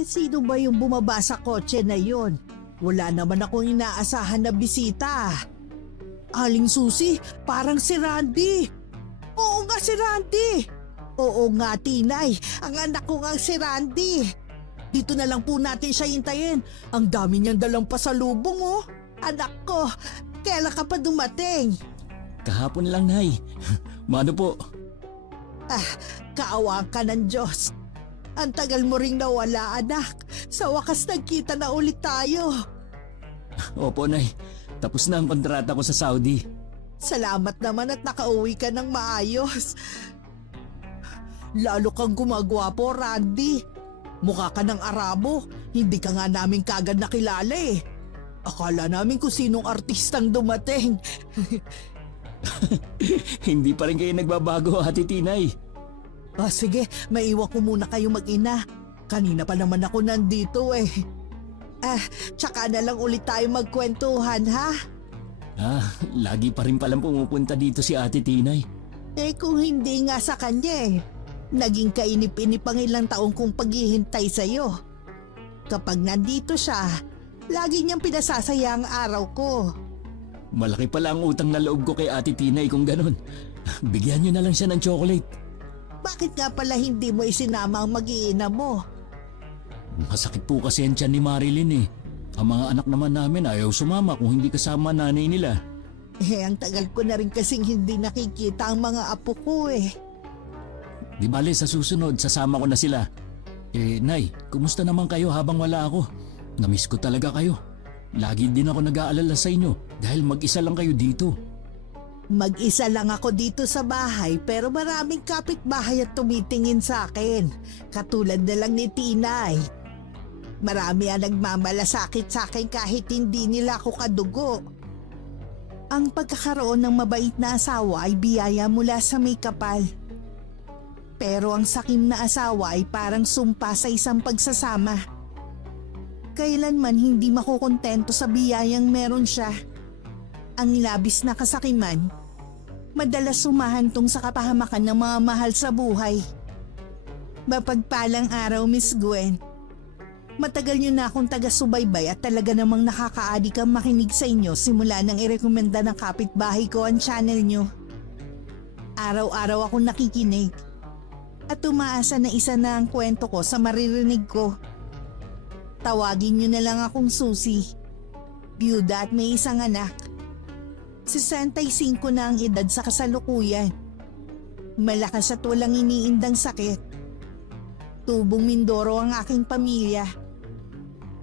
Sino ba yung bumaba sa kotse na yon? Wala naman akong inaasahan na bisita. Aling Susi, parang si Randy. Oo nga si Randy. Oo nga, Tinay. Ang anak ko nga si Randy. Dito na lang po natin siya hintayin. Ang dami niyang dalang pasalubong oh. Anak ko, kailan ka pa dumating? Kahapon lang, Nay. Mano po? Kaawaan ka ng Diyos. Ang tagal mo ring nawala, anak. Sa wakas nagkita na ulit tayo. Opo, Nay. Tapos na ang kontrata ko sa Saudi. Salamat naman at nakauwi ka ng maayos. Lalo kang gumagwapo, Randy. Mukha ka ng Arabo. Hindi ka nga namin kagad nakilala eh. Akala namin kung sinong artistang dumating. Hindi pa rin kayo nagbabago, Ate Tinay. Sige, maiwan ko muna kayo mag-ina. Kanina pa naman ako nandito eh. Tsaka na lang ulit tayo magkwentuhan ha? Lagi pa rin palang pumupunta dito si Ate Tinay. Kung hindi nga sa kanya eh. Naging kainip-inip ang ilang taong kong paghihintay sa'yo. Kapag nandito siya, lagi niyang pinasasaya ang araw ko. Malaki pala ang utang na loob ko kay Ate Tinay kung ganon. Bigyan niyo na lang siya ng chocolate. Bakit nga pala hindi mo isinama ang mag-iina mo? Masakit po kasi ang tiyan ni Marilyn eh. Ang mga anak naman namin ayaw sumama kung hindi kasama nanay nila. Ang tagal ko na rin kasing hindi nakikita ang mga apo ko eh. Di bale sa susunod sasama ko na sila. Nay, kumusta naman kayo habang wala ako? Namiss ko talaga kayo. Lagi din ako nag-aalala sa inyo dahil mag-isa lang kayo dito. Mag-isa lang ako dito sa bahay pero maraming kapitbahay at tumitingin sa akin. Katulad na lang ni Tinay. Marami ang nagmamalasakit sa akin kahit hindi nila ako kadugo. Ang pagkakaroon ng mabait na asawa ay biyaya mula sa may kapal. Pero ang sakim na asawa ay parang sumpa sa isang pagsasama. Kailanman hindi makukontento sa biyayang meron siya. Ang labis na kasakiman, madalas sumahantong sa kapahamakan ng mga mahal sa buhay. Mapagpalang araw, Miss Gwen. Matagal niyo na akong taga-subaybay at talaga namang nakakaadik ang makinig sa inyo simula nang irekomenda ng kapitbahay ko ang channel niyo. Araw-araw akong nakikinig at umaasa na isa na ang kwento ko sa maririnig ko. Tawagin niyo na lang akong Susi. Byuda at may isang anak. 65 na ang edad sa kasalukuyan. Malakas at walang iniindang sakit. Tubong Mindoro ang aking pamilya.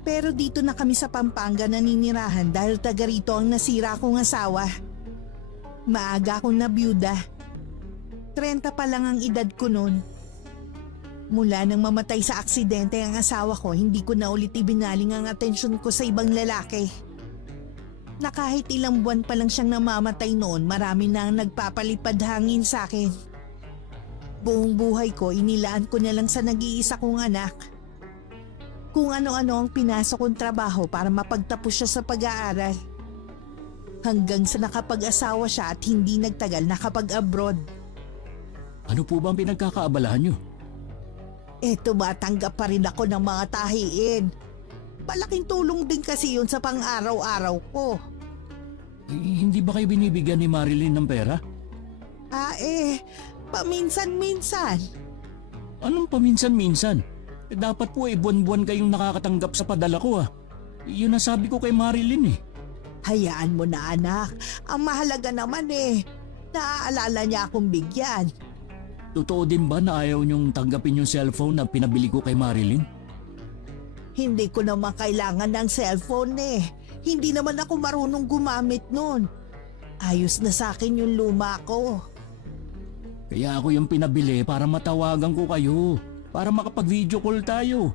Pero dito na kami sa Pampanga naninirahan dahil taga rito ang nasira kong asawa. Maaga akong nabiyuda. 30 pa lang ang edad ko noon. Mula nang mamatay sa aksidente ang asawa ko, hindi ko na ulit ibinaling ang atensyon ko sa ibang lalaki. Na kahit ilang buwan pa lang siyang namamatay noon, marami na ang nagpapalipad hangin sa akin. Buong buhay ko, inilaan ko na lang sa nag-iisa kong anak. Kung ano-ano ang pinasok kong trabaho para mapagtapos siya sa pag-aaral. Hanggang sa nakapag-asawa siya at hindi nagtagal nakapag-abroad. Ano po ba ang pinagkakaabalahan niyo? Tumatanggap pa rin ako ng mga tahiin. Malaking tulong din kasi yun sa pang-araw-araw ko. Hindi ba kayo binibigyan ni Marilyn ng pera? Paminsan-minsan. Anong paminsan-minsan? Dapat po buwan-buwan kayong nakakatanggap sa padala ko ah. Yun ang sabi ko kay Marilyn eh. Hayaan mo na anak. Ang mahalaga naman naaalala niya akong bigyan. Totoo din ba na ayaw niyong tanggapin yung cellphone na pinabili ko kay Marilyn? Hindi ko naman kailangan ng cellphone Hindi naman ako marunong gumamit nun. Ayos na sa akin yung luma ko. Kaya ako yung pinabili para matawagan ko kayo. Para makapag-video call tayo.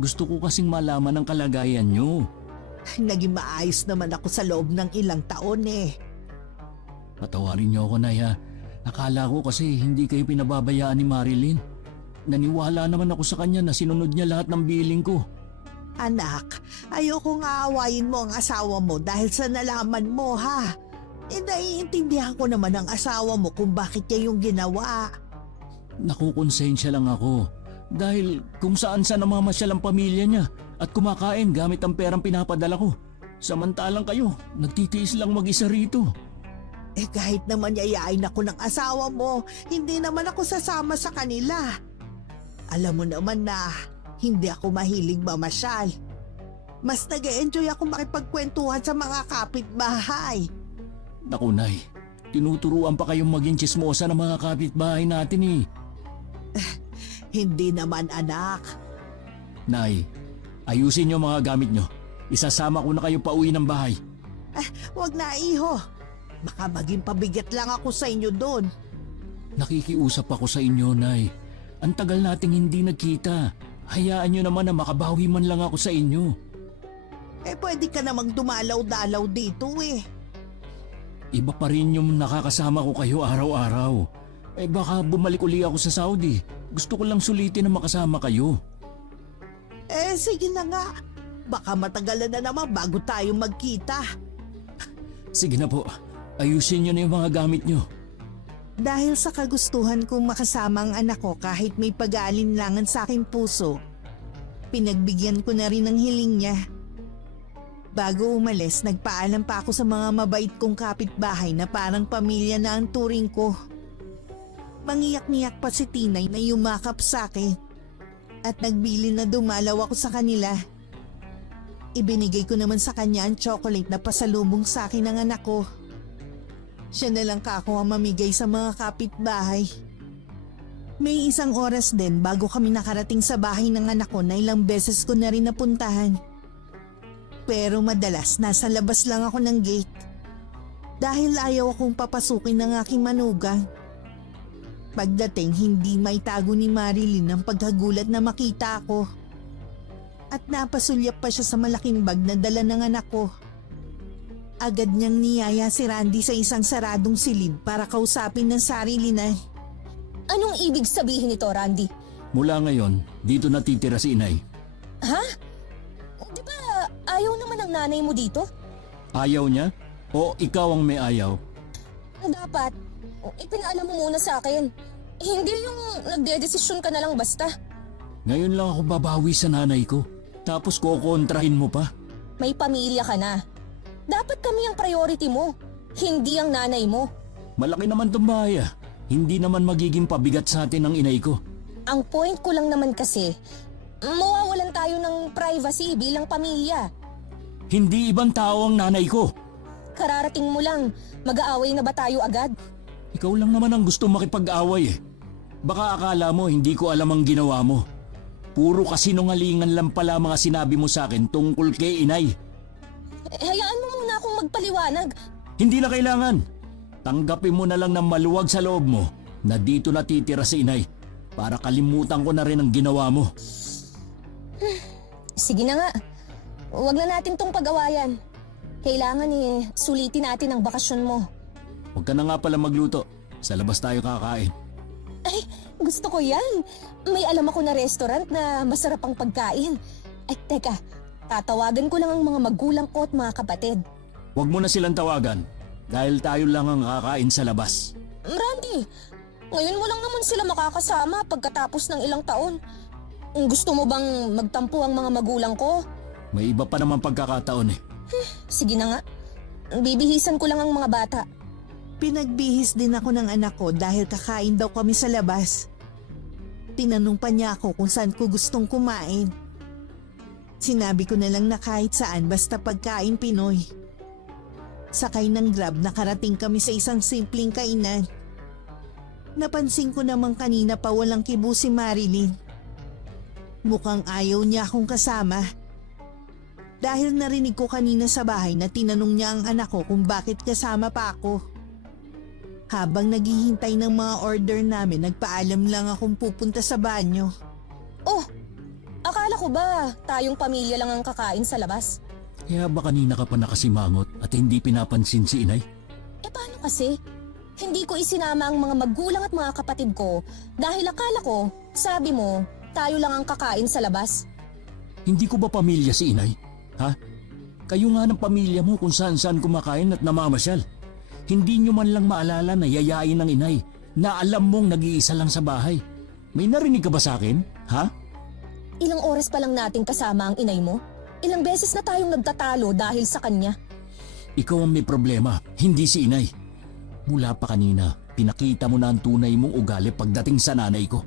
Gusto ko kasing malaman ang kalagayan niyo. Naging maayos naman ako sa loob ng ilang taon Patawarin niyo ako, Nay ha. Akala ko kasi hindi kayo pinababayaan ni Marilyn. Naniwala naman ako sa kanya na sinunod niya lahat ng billing ko. Anak, ayokong aawayin mo ang asawa mo dahil sa nalaman mo ha. Naiintindihan ko naman ang asawa mo kung bakit niya yung ginawa. Nakukonsensya lang ako. Dahil kung saan-saan namamasyal ang pamilya niya at kumakain gamit ang perang pinapadala ko. Samantalang kayo, nagtitiis lang mag-isa rito. Eh kahit naman yayain ako ng asawa mo, hindi naman ako sasama sa kanila. Alam mo naman na hindi ako mahilig mamasyal. Mas nag-e-enjoy ako makipagkwentuhan sa mga kapitbahay. Naku, Nay, tinuturuan pa kayong maging tsismosa ng mga kapitbahay natin eh. Hindi naman anak. Nay, ayusin niyo mga gamit niyo. Isasama ko na kayo pauwi ng bahay. Wag na iho. Baka maging pabigat lang ako sa inyo doon. Nakikiusap ako sa inyo, Nay. Ang tagal nating hindi nagkita. Hayaan niyo naman na makabawi man lang ako sa inyo. Eh pwede ka namang dumalaw-dalaw dito eh. Iba pa rin yung nakakasama ko kayo araw-araw. Eh baka bumalik uli ako sa Saudi. Gusto ko lang sulitin na makasama kayo. Eh sige na nga. Baka matagalan na naman bago tayo magkita. Sige na po, ayusin niyo na yung mga gamit niyo. Dahil sa kagustuhan kong makasama ang anak ko kahit may pag-aalinlangan sa aking puso, pinagbigyan ko na rin ang hiling niya. Bago umalis, nagpaalam pa ako sa mga mabait kong kapitbahay na parang pamilya na ang turing ko. Mangiyak-ngiyak pa si Tinay na yumakap sa akin at nagbili na dumalaw ako sa kanila. Ibinigay ko naman sa kanya ang chocolate na pasalubong sa akin ng anak ko. Siya na lang kako ang mamigay sa mga kapitbahay. May isang oras din bago kami nakarating sa bahay ng anak ko na ilang beses ko na rin napuntahan. Pero madalas nasa labas lang ako ng gate dahil ayaw akong papasukin ng aking manugang. Pagdating hindi maitago ni Marilyn ang paghagulat na makita ako. At napasulyap pa siya sa malaking bag na dala ng anak ko. Agad niyang niyaya si Randy sa isang saradong silid para kausapin ng sarili na. Anong ibig sabihin nito, Randy? Mula ngayon, dito natitira si Inay. Ha? Di ba ayaw naman ng nanay mo dito? Ayaw niya? O ikaw ang may ayaw? Dapat, ipinaalam mo muna sa akin. Hindi yung nagdedesisyon ka na lang basta. Ngayon lang ako babawi sa nanay ko. Tapos kokontrahin mo pa. May pamilya ka na. Dapat kami ang priority mo, hindi ang nanay mo. Malaki naman tong bahay ah. Hindi naman magiging pabigat sa atin ang inay ko. Ang point ko lang naman kasi, mawawalan tayo ng privacy bilang pamilya. Hindi ibang tao ang nanay ko. Kararating mo lang, mag-aaway na ba tayo agad? Ikaw lang naman ang gusto makipag-away eh. Baka akala mo hindi ko alam ang ginawa mo. Puro kasinungalingan lang pala mga sinabi mo sa akin tungkol kay inay. Hayaan mo muna akong magpaliwanag. Hindi na kailangan. Tanggapin mo na lang ng maluwag sa loob mo na dito natitira si inay para kalimutan ko na rin ang ginawa mo. Sige na nga, huwag na natin tong pag-awayan. Kailangan sulitin natin ang bakasyon mo. Huwag ka na nga pala magluto. Sa labas tayo kakain. Ay, gusto ko yan. May alam ako na restaurant na masarap ang pagkain. Ay, teka, tatawagan ko lang ang mga magulang ko at mga kapatid. Huwag mo na silang tawagan dahil tayo lang ang kakain sa labas. Randy, ngayon mo lang naman sila makakasama pagkatapos ng ilang taon. Gusto mo bang magtampo ang mga magulang ko? May iba pa naman pagkakataon eh. Sige na nga, bibihisan ko lang ang mga bata. Pinagbihis din ako ng anak ko dahil kakain daw kami sa labas. Tinanong pa niya ako kung saan ko gustong kumain. Sinabi ko na lang na kahit saan basta pagkain Pinoy. Sakay ng Grab nakarating kami sa isang simpleng kainan. Napansin ko naman kanina pa walang kibo si Marilyn. Mukhang ayaw niya akong kasama. Dahil narinig ko kanina sa bahay na tinanong niya ang anak ko kung bakit kasama pa ako. Habang naghihintay ng mga order namin, nagpaalam lang akong pupunta sa banyo. Oh, akala ko ba tayong pamilya lang ang kakain sa labas? Kaya ba kanina ka pa nakasimangot at hindi pinapansin si inay? Paano kasi? Hindi ko isinama ang mga magulang at mga kapatid ko dahil akala ko, sabi mo, tayo lang ang kakain sa labas. Hindi ko ba pamilya si inay? Ha? Kayo nga ng pamilya mo kung saan-saan kumakain at namamasyal. Hindi nyo man lang maalala na yayain ng inay na alam mong nag-iisa lang sa bahay. May narinig ka ba sa akin? Ha? Ilang oras pa lang natin kasama ang inay mo? Ilang beses na tayong nagtatalo dahil sa kanya. Ikaw ang may problema, hindi si inay. Mula pa kanina, pinakita mo na ang tunay mong ugali pagdating sa nanay ko.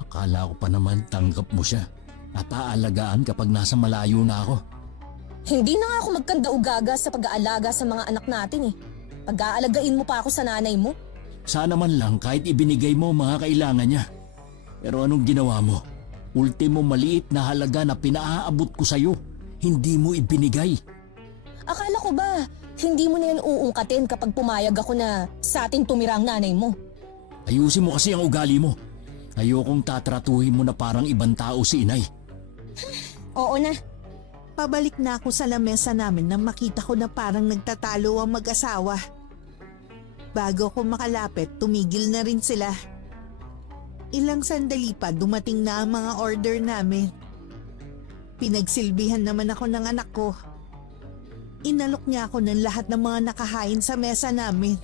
Akala ko pa naman tanggap mo siya at aalagaan kapag nasa malayo na ako. Hindi na nga ako magkanda-ugaga sa pag-aalaga sa mga anak natin eh. Pag-aalagain mo pa ako sa nanay mo? Sana man lang kahit ibinigay mo ang mga kailangan niya. Pero anong ginawa mo? Ultimo maliit na halaga na pinaaabot ko sa'yo. Hindi mo ibinigay. Akala ko ba, hindi mo na yan uungkatin kapag pumayag ako na sa atin tumira ang nanay mo? Ayusin mo kasi ang ugali mo. Ayokong tatratuhin mo na parang ibang tao si inay. Oo na. Pabalik na ako sa lamesa namin nang makita ko na parang nagtatalo ang mag-asawa. Bago ako makalapit, tumigil na rin sila. Ilang sandali pa dumating na ang mga order namin. Pinagsilbihan naman ako ng anak ko. Inalok niya ako ng lahat ng mga nakahain sa mesa namin.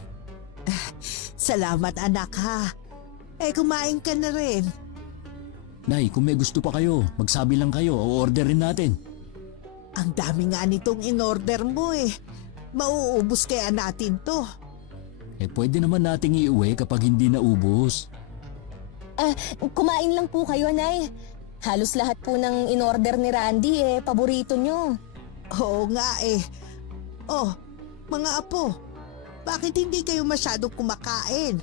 Salamat anak ha. Kumain ka na rin. Nay, kung may gusto pa kayo, magsabi lang kayo o orderin natin. Ang dami nga nitong in-order mo eh. Mauubos kaya natin to. Pwede naman nating iuwi kapag hindi naubos. Kumain lang po kayo, Nay. Halos lahat po ng in-order ni Randy paborito nyo. Oo nga eh. Oh, mga apo, bakit hindi kayo masyadong kumakain?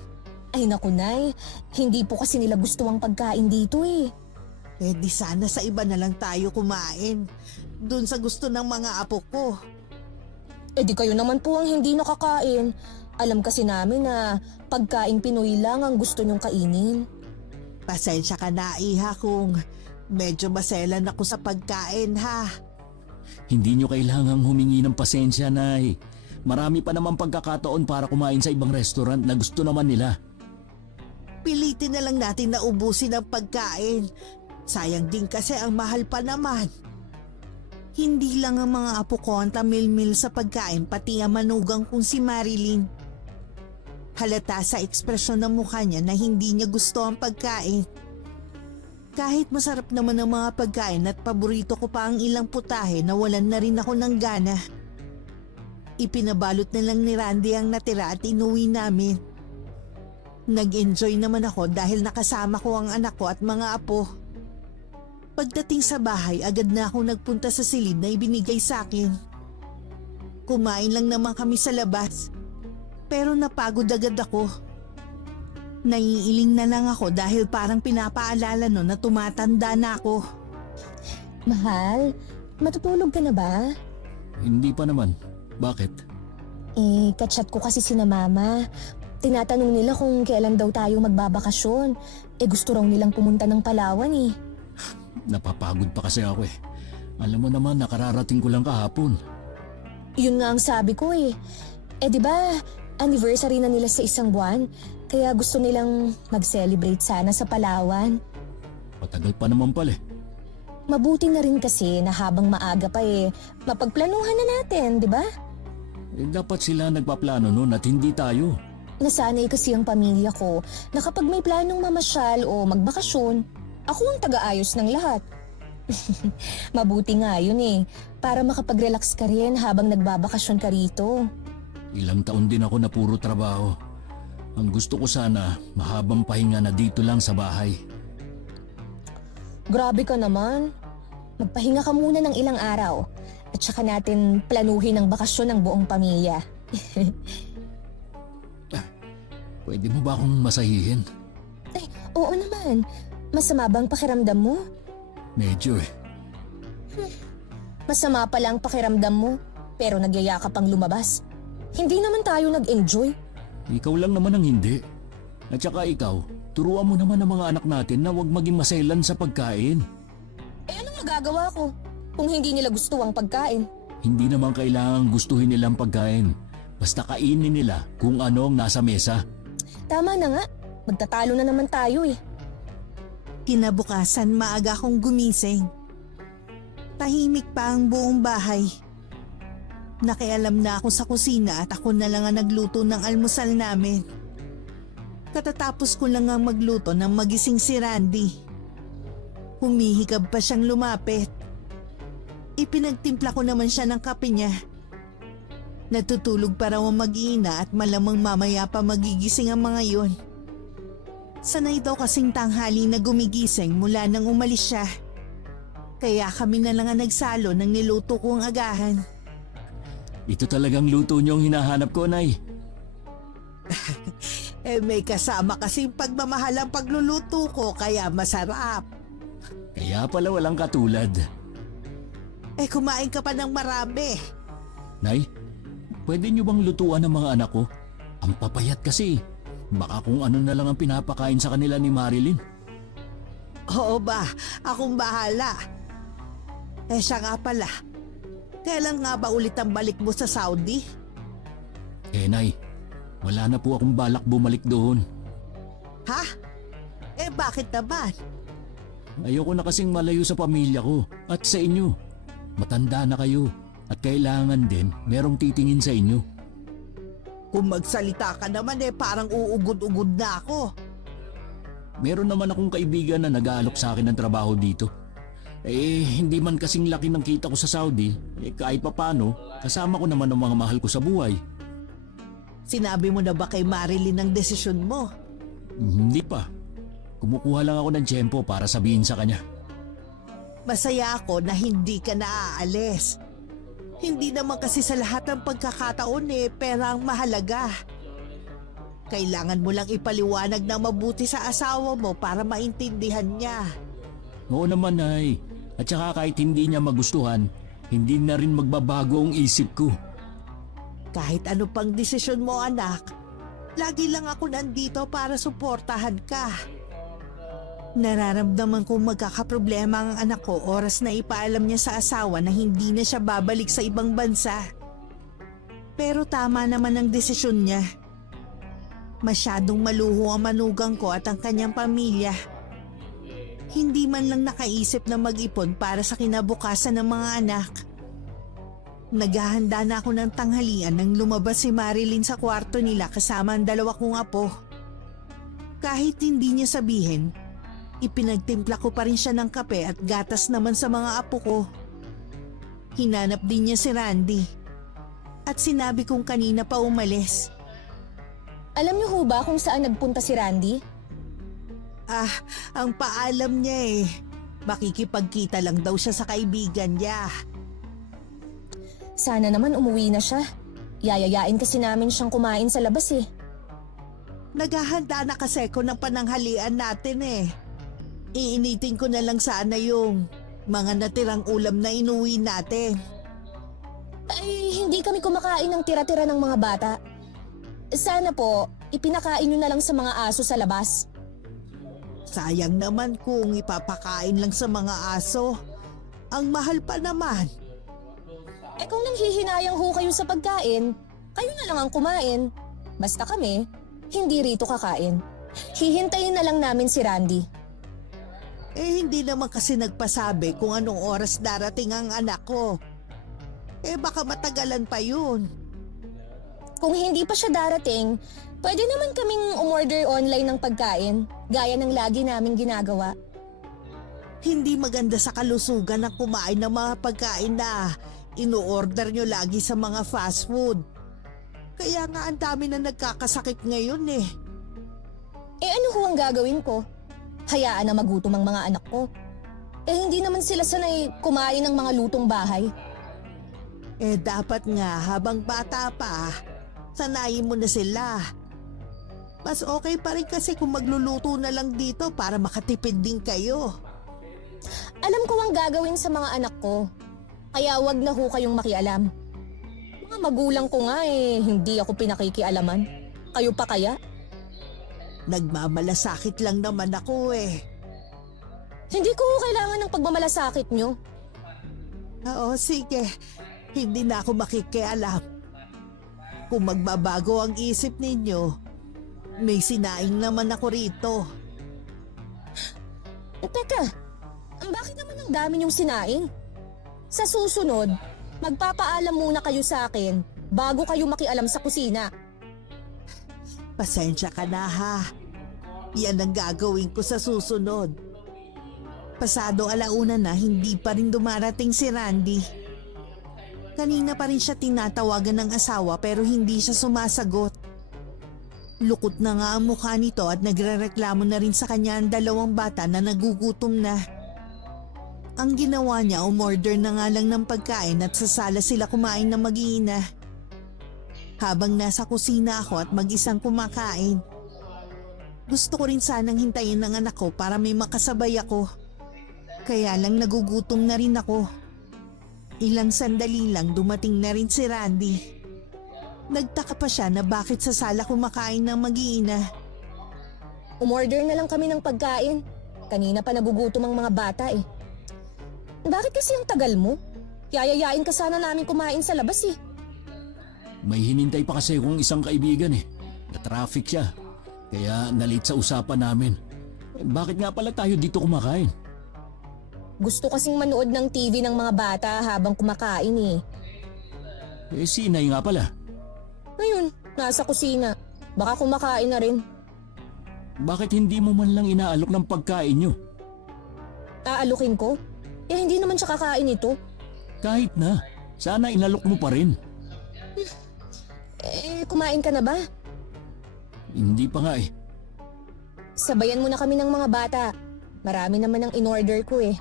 Ay naku, Nay. Hindi po kasi nila gusto ang pagkain dito eh. Di sana sa iba na lang tayo kumain. Doon sa gusto ng mga apo ko. Di kayo naman po ang hindi nakakain. Alam kasi namin na pagkain Pinoy lang ang gusto nyong kainin. Pasensya ka na iha kung medyo maselan ako sa pagkain ha. Hindi nyo kailangang humingi ng pasensya, Nay. Marami pa naman pagkakataon para kumain sa ibang restaurant na gusto naman nila. Pilitin na lang natin na ubusin ang pagkain. Sayang din kasi ang mahal pa naman. Hindi lang ang mga apo ko ang tamil-mil sa pagkain pati ang manugang kong si Marilyn. Halata sa ekspresyon ng mukha niya na hindi niya gusto ang pagkain. Kahit masarap naman ang mga pagkain at paborito ko pa ang ilang putahe, nawalan na rin ako ng gana. Ipinabalot na lang ni Randy ang natira at inuwi namin. Nag-enjoy naman ako dahil nakasama ko ang anak ko at mga apo. Pagdating sa bahay, agad na ako nagpunta sa silid na ibinigay sa akin. Kumain lang naman kami sa labas. Pero napagod agad ako. Naiiling na lang ako dahil parang pinapaalala no na tumatanda na ako. Mahal, matutulog ka na ba? Hindi pa naman. Bakit? Kachat ko kasi sina mama. Tinatanong nila kung kailan daw tayo magbabakasyon. Gusto raw nilang pumunta ng Palawan eh. Napapagod pa kasi ako eh. Alam mo naman, nakararating ko lang kahapon. Yun nga ang sabi ko eh. Di ba, anniversary na nila sa isang buwan? Kaya gusto nilang mag-celebrate sana sa Palawan. Matagal pa naman pala eh. Mabuti na rin kasi na habang maaga pa mapagplanuhan na natin, di ba? Dapat sila nagpaplano noon at hindi tayo. Nasanay kasi ang pamilya ko na kapag may planong mamasyal o magbakasyon, ako ang taga-ayos ng lahat. Mabuti nga yun para makapag-relax ka rin habang nagbabakasyon ka rito. Ilang taon din ako na puro trabaho. Ang gusto ko sana, mahabang pahinga na dito lang sa bahay. Grabe ka naman. Magpahinga ka muna ng ilang araw at saka natin planuhin ang bakasyon ng buong pamilya. Pwede mo ba akong masahihin? Oo naman. Masama bang pakiramdam mo? Medyo eh. Masama pala ang pakiramdam mo, pero nagyaya ka pang lumabas. Hindi naman tayo nag-enjoy. Ikaw lang naman ang hindi. At saka ikaw, turuan mo naman ang mga anak natin na huwag maging maselan sa pagkain. Anong magagawa ko kung hindi nila gusto ang pagkain? Hindi naman kailangang gustuhin nilang pagkain. Basta kainin nila kung ano ang nasa mesa. Tama na nga. Magtatalo na naman tayo eh. Kinabukasan maaga akong gumising. Tahimik pa ang buong bahay. Nakialam na ako sa kusina at ako na lang ang nagluto ng almusal namin. Katatapos ko lang ang magluto nang magising si Randy. Humihikab pa siyang lumapit. Ipinagtimpla ko naman siya ng kape niya. Natutulog pa raw ang mag-iina at malamang mamaya pa magigising ang mga yon. Sanay daw kasing tanghali na gumigising mula nang umalis siya. Kaya kami na lang ang nagsalo ng niluto kong agahan. Ito talagang luto niyo ang hinahanap ko, Nay. May kasama kasing pagmamahal ang pagluluto ko kaya masarap. Kaya pala walang katulad. Kumain ka pa ng marami. Nay, pwede niyo bang lutuan ang mga anak ko? Ang papayat kasi. Baka kung ano na lang ang pinapakain sa kanila ni Marilyn. Oo ba, akong bahala. Siya nga pala. Kailan nga ba ulit ang balik mo sa Saudi? Nay, wala na po akong balak bumalik doon. Ha? Bakit naman? Ayoko na kasing malayo sa pamilya ko at sa inyo. Matanda na kayo at kailangan din merong titingin sa inyo. Kung magsalita ka naman parang uugod-ugod na ako. Meron naman akong kaibigan na nag-aalok sa akin ng trabaho dito. Hindi man kasing laki ng kita ko sa Saudi, kahit papano, kasama ko naman ang mga mahal ko sa buhay. Sinabi mo na ba kay Marilyn ang desisyon mo? Hindi pa. Kumukuha lang ako ng tiyempo para sabihin sa kanya. Masaya ako na hindi ka naaalis. Hindi naman kasi sa lahat ng pagkakataon pera ang mahalaga. Kailangan mo lang ipaliwanag na mabuti sa asawa mo para maintindihan niya. Oo naman, Nay. At saka kahit hindi niya magustuhan, hindi na rin magbabago ang isip ko. Kahit ano pang desisyon mo, anak, lagi lang ako nandito para suportahan ka. Nararamdaman kong magkakaproblema ang anak ko oras na ipaalam niya sa asawa na hindi na siya babalik sa ibang bansa. Pero tama naman ang desisyon niya. Masyadong maluho ang manugang ko at ang kanyang pamilya. Hindi man lang nakaisip na mag-ipon para sa kinabukasan ng mga anak. Naghahanda na ako ng tanghalian nang lumabas si Marilyn sa kwarto nila kasama ang dalawa kong apo. Kahit hindi niya sabihin, ipinagtimpla ko pa rin siya ng kape at gatas naman sa mga apo ko. Hinanap din niya si Randy. At sinabi kong kanina pa umalis. Alam niyo ho ba kung saan nagpunta si Randy? Ang paalam niya makikipagkita lang daw siya sa kaibigan niya. Sana naman umuwi na siya. Yayayain kasi namin siyang kumain sa labas Naghahanda na kasi ko ng pananghalian natin Iinitin ko na lang sana yung mga natirang ulam na inuwi natin. Ay, hindi kami kumakain ng tira-tira ng mga bata. Sana po, ipinakain niyo na lang sa mga aso sa labas. Sayang naman kung ipapakain lang sa mga aso. Ang mahal pa naman. Kung nanghihinayang ho kayo sa pagkain, kayo na lang ang kumain. Basta kami, hindi rito kakain. Hihintayin na lang namin si Randy. Hindi naman kasi nagpasabi kung anong oras darating ang anak ko. Baka matagalan pa yun. Kung hindi pa siya darating, pwede naman kaming umorder online ng pagkain, gaya ng lagi naming ginagawa. Hindi maganda sa kalusugan na kumain ng mga pagkain na ino-order nyo lagi sa mga fast food. Kaya nga ang dami na nagkakasakit ngayon Ano ho ang gagawin ko? Hayaan na magutom ang mga anak ko. Hindi naman sila sanay kumain ng mga lutong bahay. Dapat nga habang bata pa, sanayin mo na sila. Mas okay pa rin kasi kung magluluto na lang dito para makatipid din kayo. Alam ko ang gagawin sa mga anak ko. Kaya wag na ho kayong makialam. Mga magulang ko nga hindi ako pinakikialaman. Kayo pa kaya? Nagmamalasakit lang naman ako Hindi ko kailangan ng pagmamalasakit nyo. Oo, sige. Hindi na ako makikialam. Kung magbabago ang isip ninyo, may sinaing naman ako rito. Teka, bakit naman ang dami niyong sinaing? Sa susunod, magpapaalam muna kayo sa akin bago kayo makialam sa kusina. Pasensya ka na ha. Yan ang gagawin ko sa susunod. Pasado 1:00 na hindi pa rin dumarating si Randy. Kanina pa rin siya tinatawagan ng asawa pero hindi siya sumasagot. Lukot na nga ang mukha nito at nagrereklamo na rin sa kanya ang 2 bata na nagugutom na. Ang ginawa niya, umorder na nga lang ng pagkain at sa sala sila kumain na mag-iina. Habang nasa kusina ako at mag-isang kumakain. Gusto ko rin sanang hintayin ng anak ko para may makasabay ako. Kaya lang nagugutom na rin ako. Ilang sandali lang dumating na rin si Randy. Nagtaka pa siya na bakit sa sala kumakain ng mag-iina. Umorder na lang kami ng pagkain. Kanina pa nagugutom ang mga bata eh. Bakit kasi ang tagal mo? Yayayain ka sana namin kumain sa labas eh. May hinintay pa kasi akong isang kaibigan eh. Na-traffic siya. Kaya nalit sa usapan namin. Bakit nga pala tayo dito kumakain? Gusto kasing manood ng TV ng mga bata habang kumakain eh. Si Inay nga pala. Ngayon, nasa kusina. Baka kumakain na rin. Bakit hindi mo man lang inaalok ng pagkain nyo? Aalukin ko? Eh hindi naman siya kakain ito. Kahit na. Sana inalok mo pa rin. Kumain ka na ba? Hindi pa nga eh. Sabayan mo na kami ng mga bata. Marami naman ang in-order ko eh.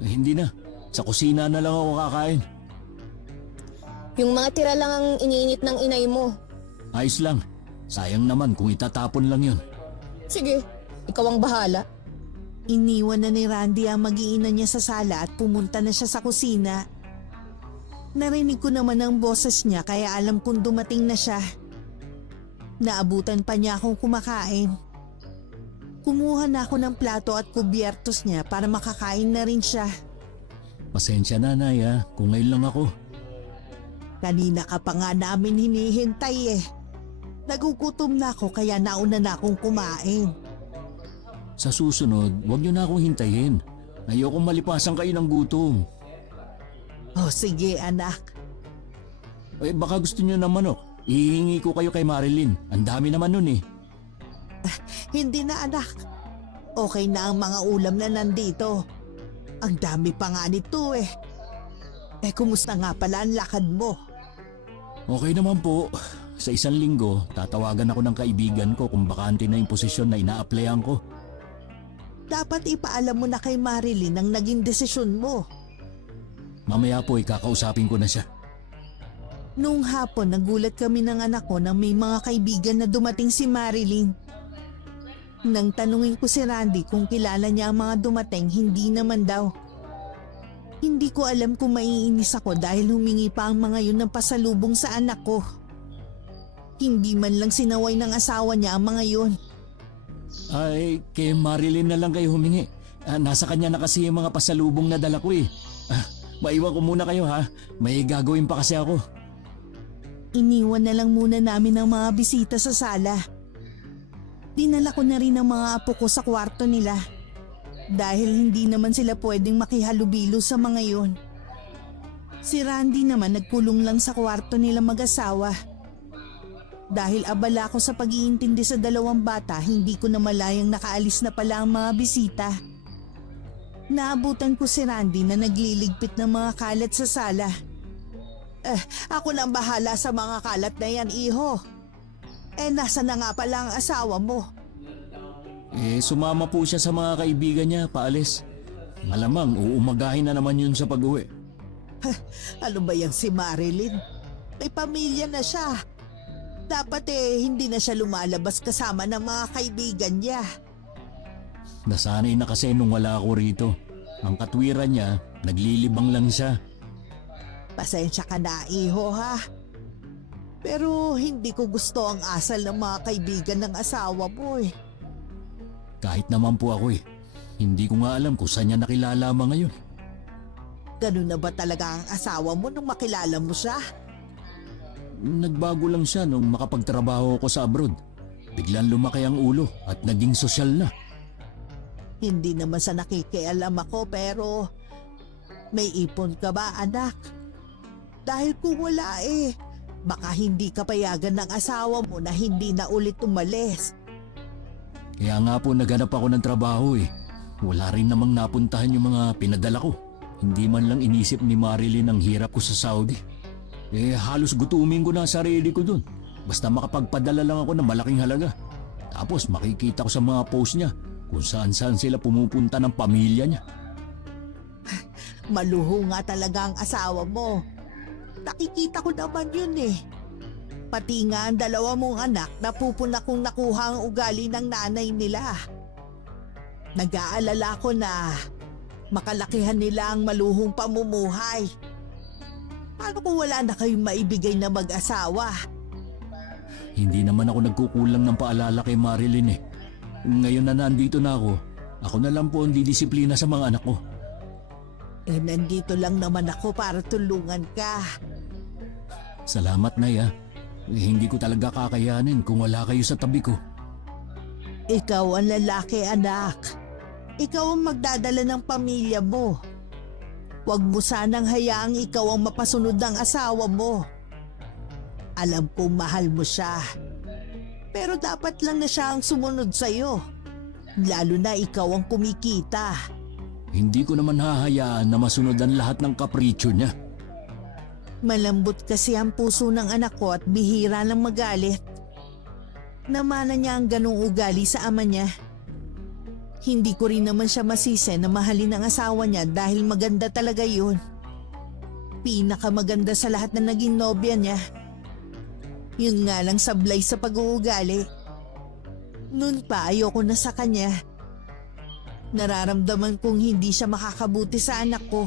Hindi na. Sa kusina na lang ako kakain. Yung mga tira lang ang iniinit ng inay mo. Ayos lang. Sayang naman kung itatapon lang yun. Sige, ikaw ang bahala. Iniwan na ni Randy ang mag-iina niya sa sala at pumunta na siya sa kusina. Narinig ko naman ang boses niya kaya alam kong dumating na siya. Naabutan pa niya akong kumakain. Kumuha na ako ng plato at kubyertos niya para makakain na rin siya. Pasensya na, Nay, kung ngayon lang ako. Kanina ka pa nga namin hinihintay eh. Nagugutom na ako kaya nauna na akong kumain. Sa susunod, huwag niyo na akong hintayin. Ayokong malipasan kayo ng gutom. Oh sige anak. Baka gusto niyo ng manok. Ihingi ko kayo kay Marilyn. Ang dami naman nun eh. Hindi na anak. Okay na ang mga ulam na nandito. Ang dami pa nga nito eh. Kumusta nga pala ang lakad mo? Okay naman po. Sa 1 linggo, tatawagan ako ng kaibigan ko kung bakante na yung posisyon na ina-applyan ko. Dapat ipaalam mo na kay Marilyn ang naging desisyon mo. Mamaya po kakausapin ko na siya. Noong hapon, nagulat kami ng anak ko nang may mga kaibigan na dumating si Marilyn. Nang tanungin ko si Randy kung kilala niya ang mga dumating, hindi naman daw. Hindi ko alam kung maiinis ako dahil humingi pa ang mga yun ng pasalubong sa anak ko. Hindi man lang sinaway ng asawa niya ang mga yun. Ay, kay Marilyn na lang kayo humingi. Nasa kanya na kasi yung mga pasalubong na dala ko eh. Maiwan ko muna kayo ha. May gagawin pa kasi ako. Iniwan na lang muna namin ang mga bisita sa sala. Dinala ko na rin ang mga apo ko sa kwarto nila. Dahil hindi naman sila pwedeng makihalubilo sa mga yun. Si Randy naman nagkulong lang sa kwarto nila mag-asawa. Dahil abala ko sa pag-iintindi sa 2 bata, hindi ko na malayang nakaalis na pala ang mga bisita. Naabutan ko si Randy na nagliligpit ng mga kalat sa sala. Ako nang bahala sa mga kalat na yan, iho. Nasa na nga pala ang asawa mo? Sumama po siya sa mga kaibigan niya, paalis. Malamang uumagahin na naman yun sa pag-uwi. Ano ba yan si Marilyn? May pamilya na siya. Dapat hindi na siya lumalabas kasama ng mga kaibigan niya. Nasanay na kasi nung wala ako rito. Ang katwiran niya, naglilibang lang siya. Pasensya ka na, iho ha. Pero hindi ko gusto ang asal ng mga kaibigan ng asawa mo eh. Kahit naman po ako eh. Hindi ko nga alam kung saan niya nakilala mga ngayon. Ganun na ba talaga ang asawa mo nung makilala mo siya? Nagbago lang siya nung makapagtrabaho ako sa abroad. Biglang lumaki ang ulo at naging sosyal na. Hindi naman sa nakikialam ako pero may ipon ka ba anak? Dahil kung wala baka hindi ka payagan ng asawa mo na hindi na ulit umalis. Kaya nga po naghanap ako ng trabaho eh. Wala rin namang napuntahan yung mga pinadala ko. Hindi man lang inisip ni Marilyn ang hirap ko sa Saudi. Halos gutumin ko na ang sarili ko dun. Basta makapagpadala lang ako ng malaking halaga. Tapos makikita ko sa mga post niya kung saan-saan sila pumupunta ng pamilya niya. Maluho nga talaga ang asawa mo. Nakikita ko naman yun eh. Pati nga ang dalawa mong anak napupuna kong nakuha ang ugali ng nanay nila. Nag-aalala ko na makalakihan nila ang maluhong pamumuhay. Paano kung wala na kayong maibigay na mag-asawa? Hindi naman ako nagkukulang ng paalala kay Marilyn eh. Ngayon na nandito na ako na lang po ang didisiplina sa mga anak ko. Nandito lang naman ako para tulungan ka. Salamat, Nay ah. Hindi ko talaga kakayanin kung wala kayo sa tabi ko. Ikaw ang lalaki, anak. Ikaw ang magdadala ng pamilya mo. Huwag mo sanang hayaang ikaw ang mapasunod ng asawa mo. Alam kong mahal mo siya. Pero dapat lang na siya ang sumunod sa'yo. Lalo na ikaw ang kumikita. Hindi ko naman hahayaan na masunod ang lahat ng kapritsyo niya. Malambot kasi ang puso ng anak ko at bihira lang magalit. Namana niya ang ganong ugali sa ama niya. Hindi ko rin naman siya masisi na mahalin ang asawa niya dahil maganda talaga yun. Pinakamaganda sa lahat na naging nobya niya. Yun nga lang sablay sa pag-uugali. Noon pa ayoko na sa kanya. Nararamdaman kong hindi siya makakabuti sa anak ko.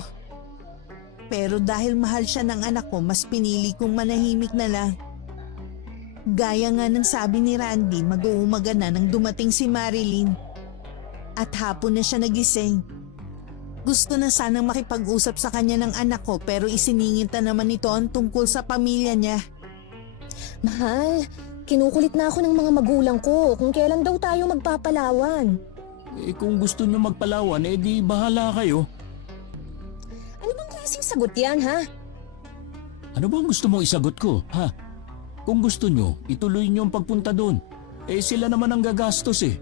Pero dahil mahal siya ng anak ko, mas pinili kong manahimik na lang. Gaya nga ng sabi ni Randy, mag-uumaga na nang dumating si Marilyn. At hapon na siya nagising. Gusto na sanang makipag-usap sa kanya ng anak ko pero isiningit na naman ito ang tungkol sa pamilya niya. Mahal, kinukulit na ako ng mga magulang ko kung kailan daw tayo magpapalawan. Kung gusto niyo magpalawan, di bahala kayo. Ano bang klaseng sagot yan, ha? Ano bang gusto mong isagot ko, ha? Kung gusto niyo, ituloy niyo ang pagpunta doon. Sila naman ang gagastos eh.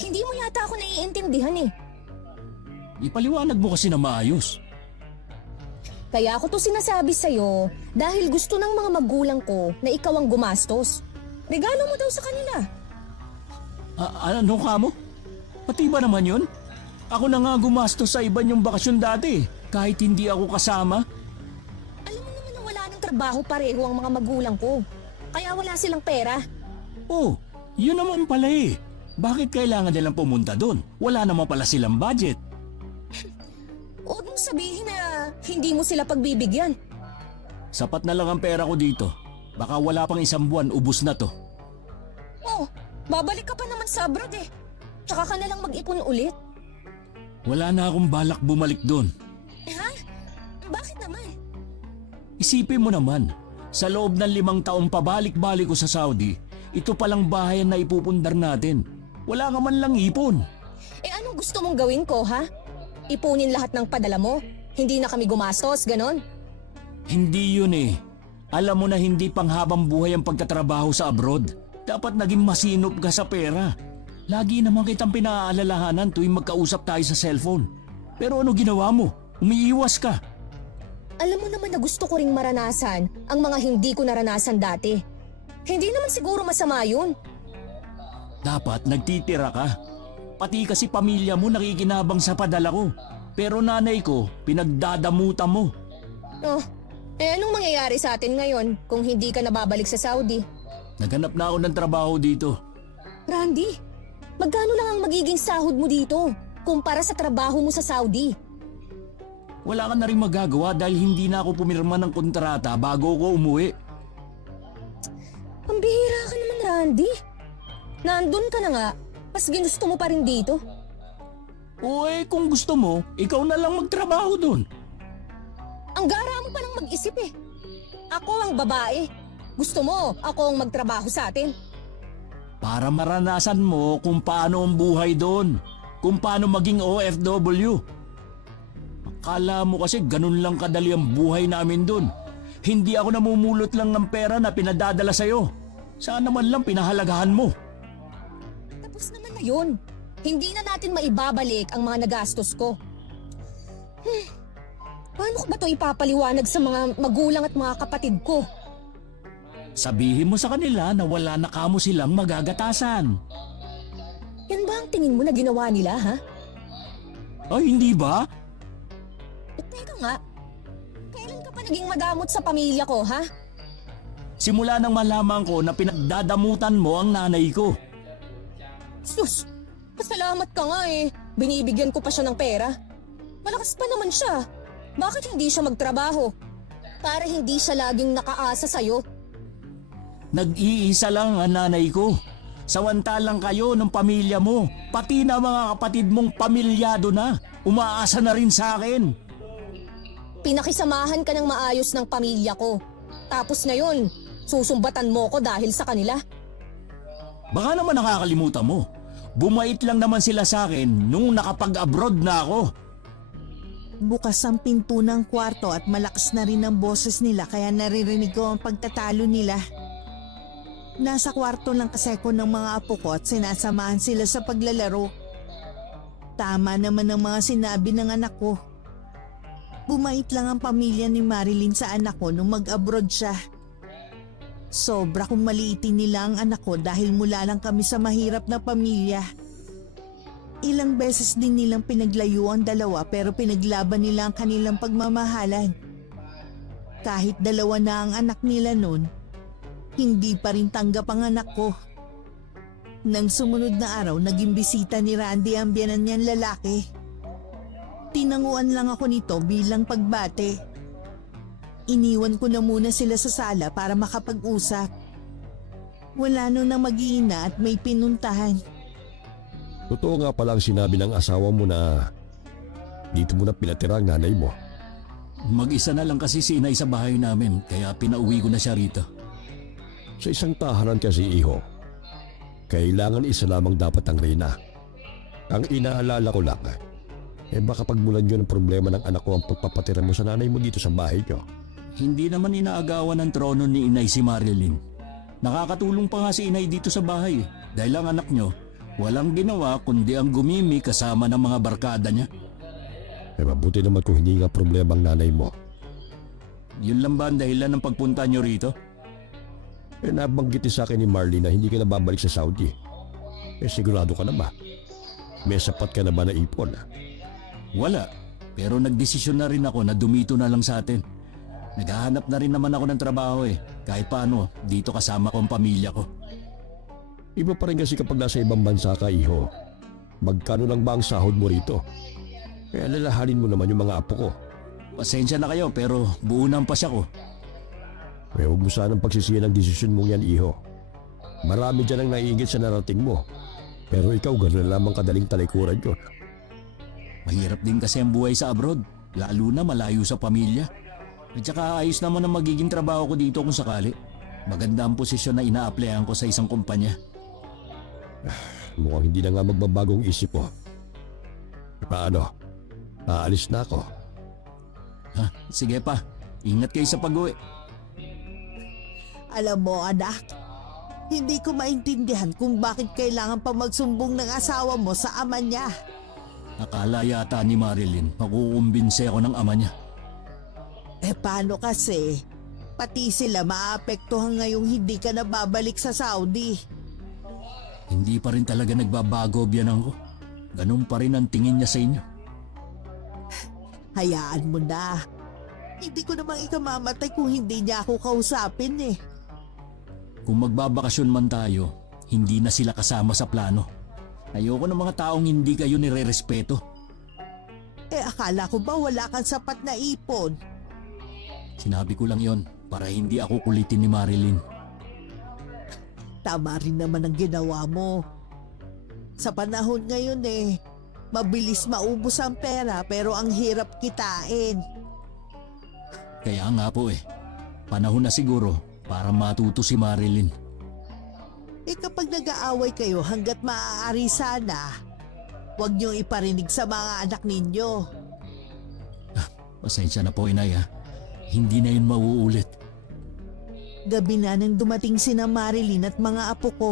Hindi mo yata ako naiintindihan eh. Ipaliwanag mo kasi na maayos. Kaya ako to sinasabi sa'yo dahil gusto ng mga magulang ko na ikaw ang gumastos. Regalo mo daw sa kanila. Ano ka mo? Pati ba naman yun? Ako na nga gumastos sa iba niyong bakasyon dati, kahit hindi ako kasama. Alam mo naman na wala ng trabaho pareho ang mga magulang ko. Kaya wala silang pera. Oh, yun naman pala eh. Bakit kailangan nilang pumunta doon? Wala naman pala silang budget. Huwag mong sabihin na hindi mo sila pagbibigyan. Sapat na lang ang pera ko dito. Baka wala pang isang buwan, ubos na to. Oh, babalik ka pa naman sa abroad eh. Tsaka ka na lang mag-ipon ulit. Wala na akong balak bumalik doon. Ha? Bakit naman? Isipin mo naman, sa loob ng 5 taong pabalik-balik ko sa Saudi, ito palang bahayan na ipupundar natin. Wala ka man lang ipon. Anong gusto mong gawin ko, ha? Ipunin lahat ng padala mo? Hindi na kami gumastos, ganon? Hindi yun eh. Alam mo na hindi panghabang buhay ang pagtatrabaho sa abroad. Dapat naging masinop ka sa pera. Lagi naman kitang pinaalalahanan tuwing magkausap tayo sa cellphone. Pero ano ginawa mo? Umiiwas ka. Alam mo naman na gusto ko ring maranasan ang mga hindi ko naranasan dati. Hindi naman siguro masama yun. Dapat nagtitira ka. Pati kasi pamilya mo nakikinabang sa padala ko. Pero nanay ko, pinagdadamutan mo. Oh, anong mangyayari sa atin ngayon kung hindi ka nababalik sa Saudi? Naghanap na ako ng trabaho dito. Randy, magkano lang ang magiging sahod mo dito kumpara sa trabaho mo sa Saudi? Wala ka na rin magagawa dahil hindi na ako pumirma ng kontrata bago ko umuwi. Pambihira ka naman, Randy. Nandun ka na nga, mas ginusto mo pa rin dito. Kung gusto mo, ikaw na lang magtrabaho doon. Ang gara mo palang mag-isip eh. Ako ang babae. Gusto mo, ako ang magtrabaho sa atin. Para maranasan mo kung paano ang buhay doon. Kung paano maging OFW. Akala mo kasi ganun lang kadali ang buhay namin doon. Hindi ako namumulot lang ng pera na pinadadala sa'yo. Sana man lang pinahalagahan mo. Tapos naman na yun. Hindi na natin maibabalik ang mga nagastos ko. Paano ko ba ito ipapaliwanag sa mga magulang at mga kapatid ko? Sabihin mo sa kanila na wala na kamo silang magagatasan. Yan ba ang tingin mo na ginawa nila, ha? Ay, hindi ba? Teka nga, kailan ka pa naging madamot sa pamilya ko, ha? Simula nang malaman ko na pinagdadamutan mo ang nanay ko. Sus, pasalamat ka nga eh. Binibigyan ko pa siya ng pera. Malakas pa naman siya. Bakit hindi siya magtrabaho? Para hindi siya laging nakaasa sa'yo. Nag-iisa lang ang nanay ko. Sawantalang kayo ng pamilya mo, pati na mga kapatid mong pamilyado na, umaasa na rin sa akin. Pinakisamahan ka ng maayos ng pamilya ko. Tapos ngayon, susumbatan mo ko dahil sa kanila. Baka naman nakakalimutan mo. Bumait lang naman sila sa akin nung nakapag-abroad na ako. Bukas ang pinto ng kwarto at malakas na rin ang boses nila kaya naririnig ko ang pagtatalo nila. Nasa kwarto lang kasi ako ng mga apo ko at sinasamahan sila sa paglalaro. Tama naman ang mga sinabi ng anak ko. Bumait lang ang pamilya ni Marilyn sa anak ko nung mag-abroad siya. Sobra kung maliitin nila ang anak ko dahil mula lang kami sa mahirap na pamilya. Ilang beses din nilang pinaglayo ang dalawa pero pinaglaban nila ang kanilang pagmamahalan. Kahit dalawa na ang anak nila noon, hindi pa rin tanggap ang anak ko. Nang sumunod na araw, naging bisita ni Randy ang biyanan niyang lalaki. Tinanguan lang ako nito bilang pagbate. Iniwan ko na muna sila sa sala para makapag-usap. Wala nung na mag-iina at may pinuntahan. Totoo nga pala ang sinabi ng asawa mo na dito mo na pinatira ang nanay mo. Mag-isa na lang kasi si inay sa bahay namin kaya pinauwi ko na siya rito. Sa isang tahanan kasi, iho, kailangan isa lamang dapat ang reyna. Ang inaalala ko lang, baka pagmulan yun ang problema ng anak ko ang pagpapatira mo sa nanay mo dito sa bahay nyo. Hindi naman inaagawan ng trono ni inay si Marilyn. Nakakatulong pa nga si inay dito sa bahay dahil ang anak nyo walang ginawa kundi ang gumimi kasama ng mga barkada niya. Mabuti naman kung hindi nga problema ang nanay mo. Yun lang ba ang dahilan ng pagpunta nyo rito? Nabanggit sa akin ni Marley na hindi ka na babalik sa Saudi. Sigurado ka na ba? May sapat ka na ba na ipon? Wala, pero nagdesisyon na rin ako na dumito na lang sa atin. Naghahanap na rin naman ako ng trabaho kahit paano dito kasama ko ang pamilya ko. Iba pa rin kasi kapag nasa ibang bansa ka, iho. Magkano lang ba ang sahod mo rito? Alalahanin mo naman yung mga apo ko. Pasensya na kayo pero buo ng pasya ko. Huwag mo sanang pagsisiyan ang desisyon mong yan, iho. Marami dyan ang naiingit sa narating mo. Pero ikaw gano'n lamang kadaling talikuran yun. Mahirap din kasi ang buhay sa abroad, lalo na malayo sa pamilya. At saka ayos naman ang magiging trabaho ko dito kung sakali. Maganda ang posisyon na ina-applyan ko sa isang kumpanya. Mukhang hindi na nga magbabagong isip mo. Paano? Aalis na ako. Ha, sige pa, ingat kayo sa pag-uwi. Alam mo anak, hindi ko maintindihan kung bakit kailangan pa magsumbong ng asawa mo sa ama niya. Akala yata ni Marilyn makukumbinse ako ng ama niya. Paano kasi? Pati sila maapektuhan ngayong hindi ka na babalik sa Saudi. Hindi pa rin talaga nagbabago biyanan ko. Ganun pa rin ang tingin niya sa inyo. Hayaan mo na. Hindi ko namang ikamamatay kung hindi niya ako kausapin eh. Kung magbabakasyon man tayo, hindi na sila kasama sa plano. Ayoko ng mga taong hindi kayo nire-respeto. Akala ko ba wala kang sapat na ipon? Sinabi ko lang yon para hindi ako kulitin ni Marilyn. Tama rin naman ang ginawa mo. Sa panahon ngayon mabilis maubos ang pera pero ang hirap kitain. Kaya nga po panahon na siguro para matuto si Marilyn. Kapag nag-aaway kayo hanggat maaari sana, huwag niyong iparinig sa mga anak ninyo. Pasensya na po inay Hindi na yun mauulit. Gabi na nang dumating sina Marilyn at mga apo ko.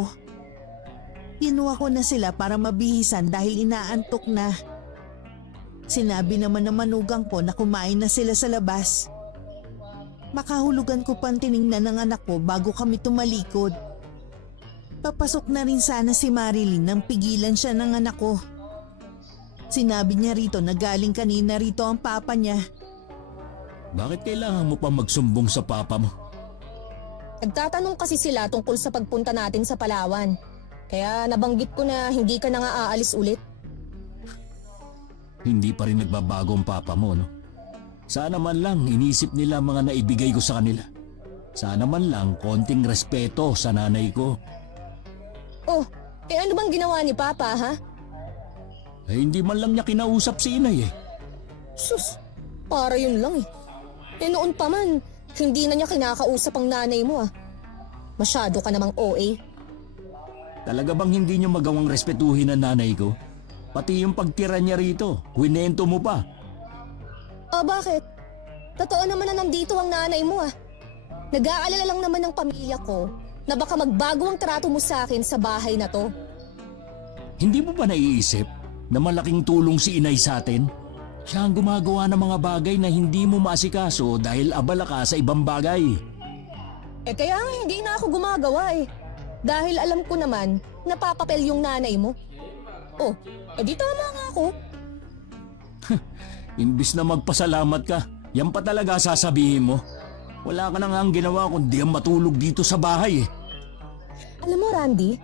Kinuha ko na sila para mabihisan dahil inaantok na. Sinabi naman ng manugang ko na kumain na sila sa labas. Makahulugan ko pang tiningnan ng anak ko bago kami tumalikod. Papasok na rin sana si Marilyn nang pigilan siya ng anak ko. Sinabi niya rito na galing kanina rito ang papa niya. Bakit kailangan mo pa magsumbong sa papa mo? Nagtatanong kasi sila tungkol sa pagpunta natin sa Palawan. Kaya nabanggit ko na hindi ka na nga aalis ulit. Hindi pa rin nagbabago ang papa mo, no? Sana man lang inisip nila mga naibigay ko sa kanila. Sana man lang konting respeto sa nanay ko. Oh, ano bang ginawa ni Papa, ha? Hindi man lang niya kinausap si inay eh. Sus, para yun lang eh. Noon pa man, hindi na niya kinakausap ang nanay mo ah. Masyado ka namang OA. Talaga bang hindi niyo magawang respetuhin ang nanay ko? Pati yung pagtira niya rito, kwinento mo pa. Bakit? Totoo naman na nandito ang nanay mo ah. Nag-aalala lang naman ng pamilya ko na baka magbago ang trato mo sa akin sa bahay na to. Hindi mo ba naiisip na malaking tulong si inay sa atin? Siya ang gumagawa ng mga bagay na hindi mo maasikaso dahil abala ka sa ibang bagay. Kaya nga hindi na ako gumagawa eh. Dahil alam ko naman na papapel yung nanay mo. Oh, di tama nga ako. Imbis na magpasalamat ka, yan pa talaga sasabihin mo. Wala ka na nga ang ginawa kundi ang matulog dito sa bahay eh. Alam mo Randy,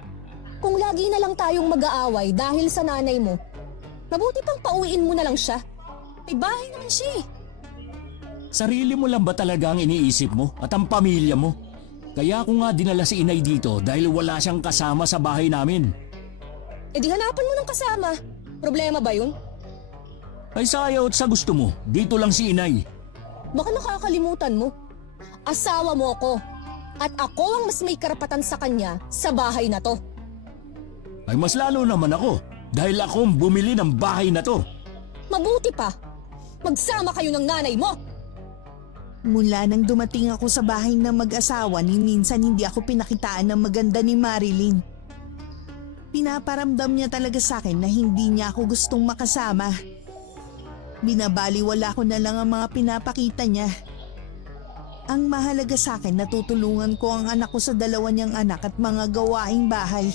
kung lagi na lang tayong mag-aaway dahil sa nanay mo, mabuti pang pauwiin mo na lang siya. May bahay naman siya eh. Sarili mo lang ba talaga ang iniisip mo at ang pamilya mo? Kaya ako nga dinala si inay dito dahil wala siyang kasama sa bahay namin. Di hanapan mo ng kasama. Problema ba yun? Ay sayaw at sa gusto mo, dito lang si inay. Baka nakakalimutan mo. Asawa mo ako. At ako ang mas may karapatan sa kanya sa bahay na to. Ay mas lalo naman ako dahil ako ang bumili ng bahay na to. Mabuti pa. Magsama kayo ng nanay mo. Mula nang dumating ako sa bahay ng mag-asawa ni minsan hindi ako pinakitaan ng maganda ni Marilyn. Pinaparamdam niya talaga sa akin na hindi niya ako gustong makasama. Binabaliwala ko na lang ang mga pinapakita niya. Ang mahalaga sa akin natutulungan ko ang anak ko sa dalawa niyang anak at mga gawaing bahay.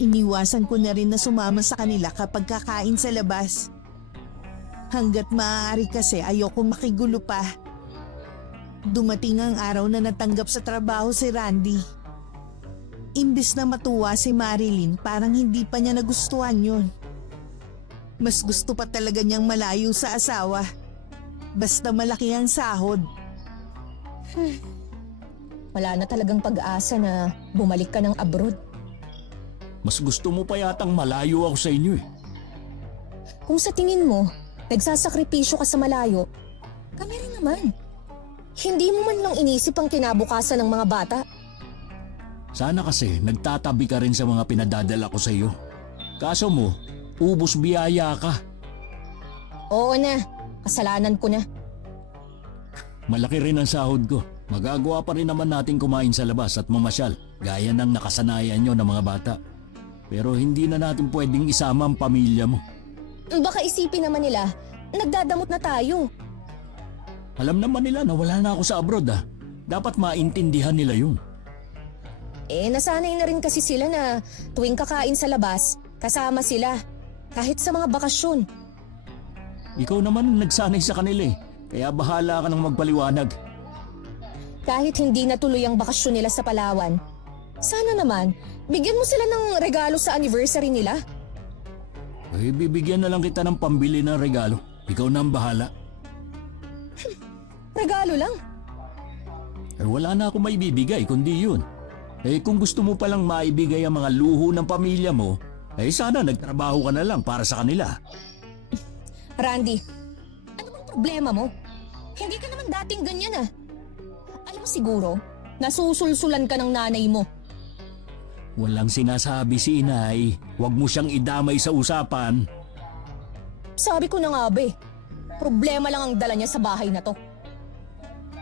Iniwasan ko na rin na sumama sa kanila kapag kakain sa labas. Hanggat maaari kasi ayoko makigulo pa. Dumating ang araw na natanggap sa trabaho si Randy. Imbis na matuwa si Marilyn, parang hindi pa niya nagustuhan yun. Mas gusto pa talaga niyang malayo sa asawa. Basta malaki ang sahod. Wala na talagang pag-asa na bumalik ka ng abroad. Mas gusto mo pa yatang malayo ako sa inyo eh. Kung sa tingin mo, nagsasakripisyo ka sa malayo, kami rin naman. Hindi mo man lang inisip ang kinabukasan ng mga bata. Sana kasi nagtatabi ka rin sa mga pinadadala ko sa iyo. Kaso mo, ubos biyaya ka. Oo na, kasalanan ko na. Malaki rin ang sahod ko. Magagawa pa rin naman natin kumain sa labas at mamasyal gaya ng nakasanayan nyo ng mga bata. Pero hindi na natin pwedeng isama ang pamilya mo. Baka isipin naman nila, nagdadamot na tayo. Alam naman nila na wala na ako sa abroad ah. Dapat maintindihan nila yun. Nasanay na rin kasi sila na tuwing kakain sa labas, kasama sila. Kahit sa mga bakasyon. Ikaw naman ang nagsanay sa kanila eh. Kaya bahala ka nang magpaliwanag. Kahit hindi natuloy ang bakasyon nila sa Palawan, sana naman, bigyan mo sila ng regalo sa anniversary nila. Bibigyan na lang kita ng pambili ng regalo. Ikaw na ang bahala. Regalo lang. Wala na akong maibibigay kundi yun. Kung gusto mo palang maibigay ang mga luho ng pamilya mo, sana nagtrabaho ka na lang para sa kanila. Randy, ano bang problema mo? Hindi ka naman dating ganyan ah. Alam mo siguro, nasusulsulan ka ng nanay mo. Walang sinasabi si inay. Huwag mo siyang idamay sa usapan. Sabi ko na nga ba problema lang ang dala niya sa bahay na to.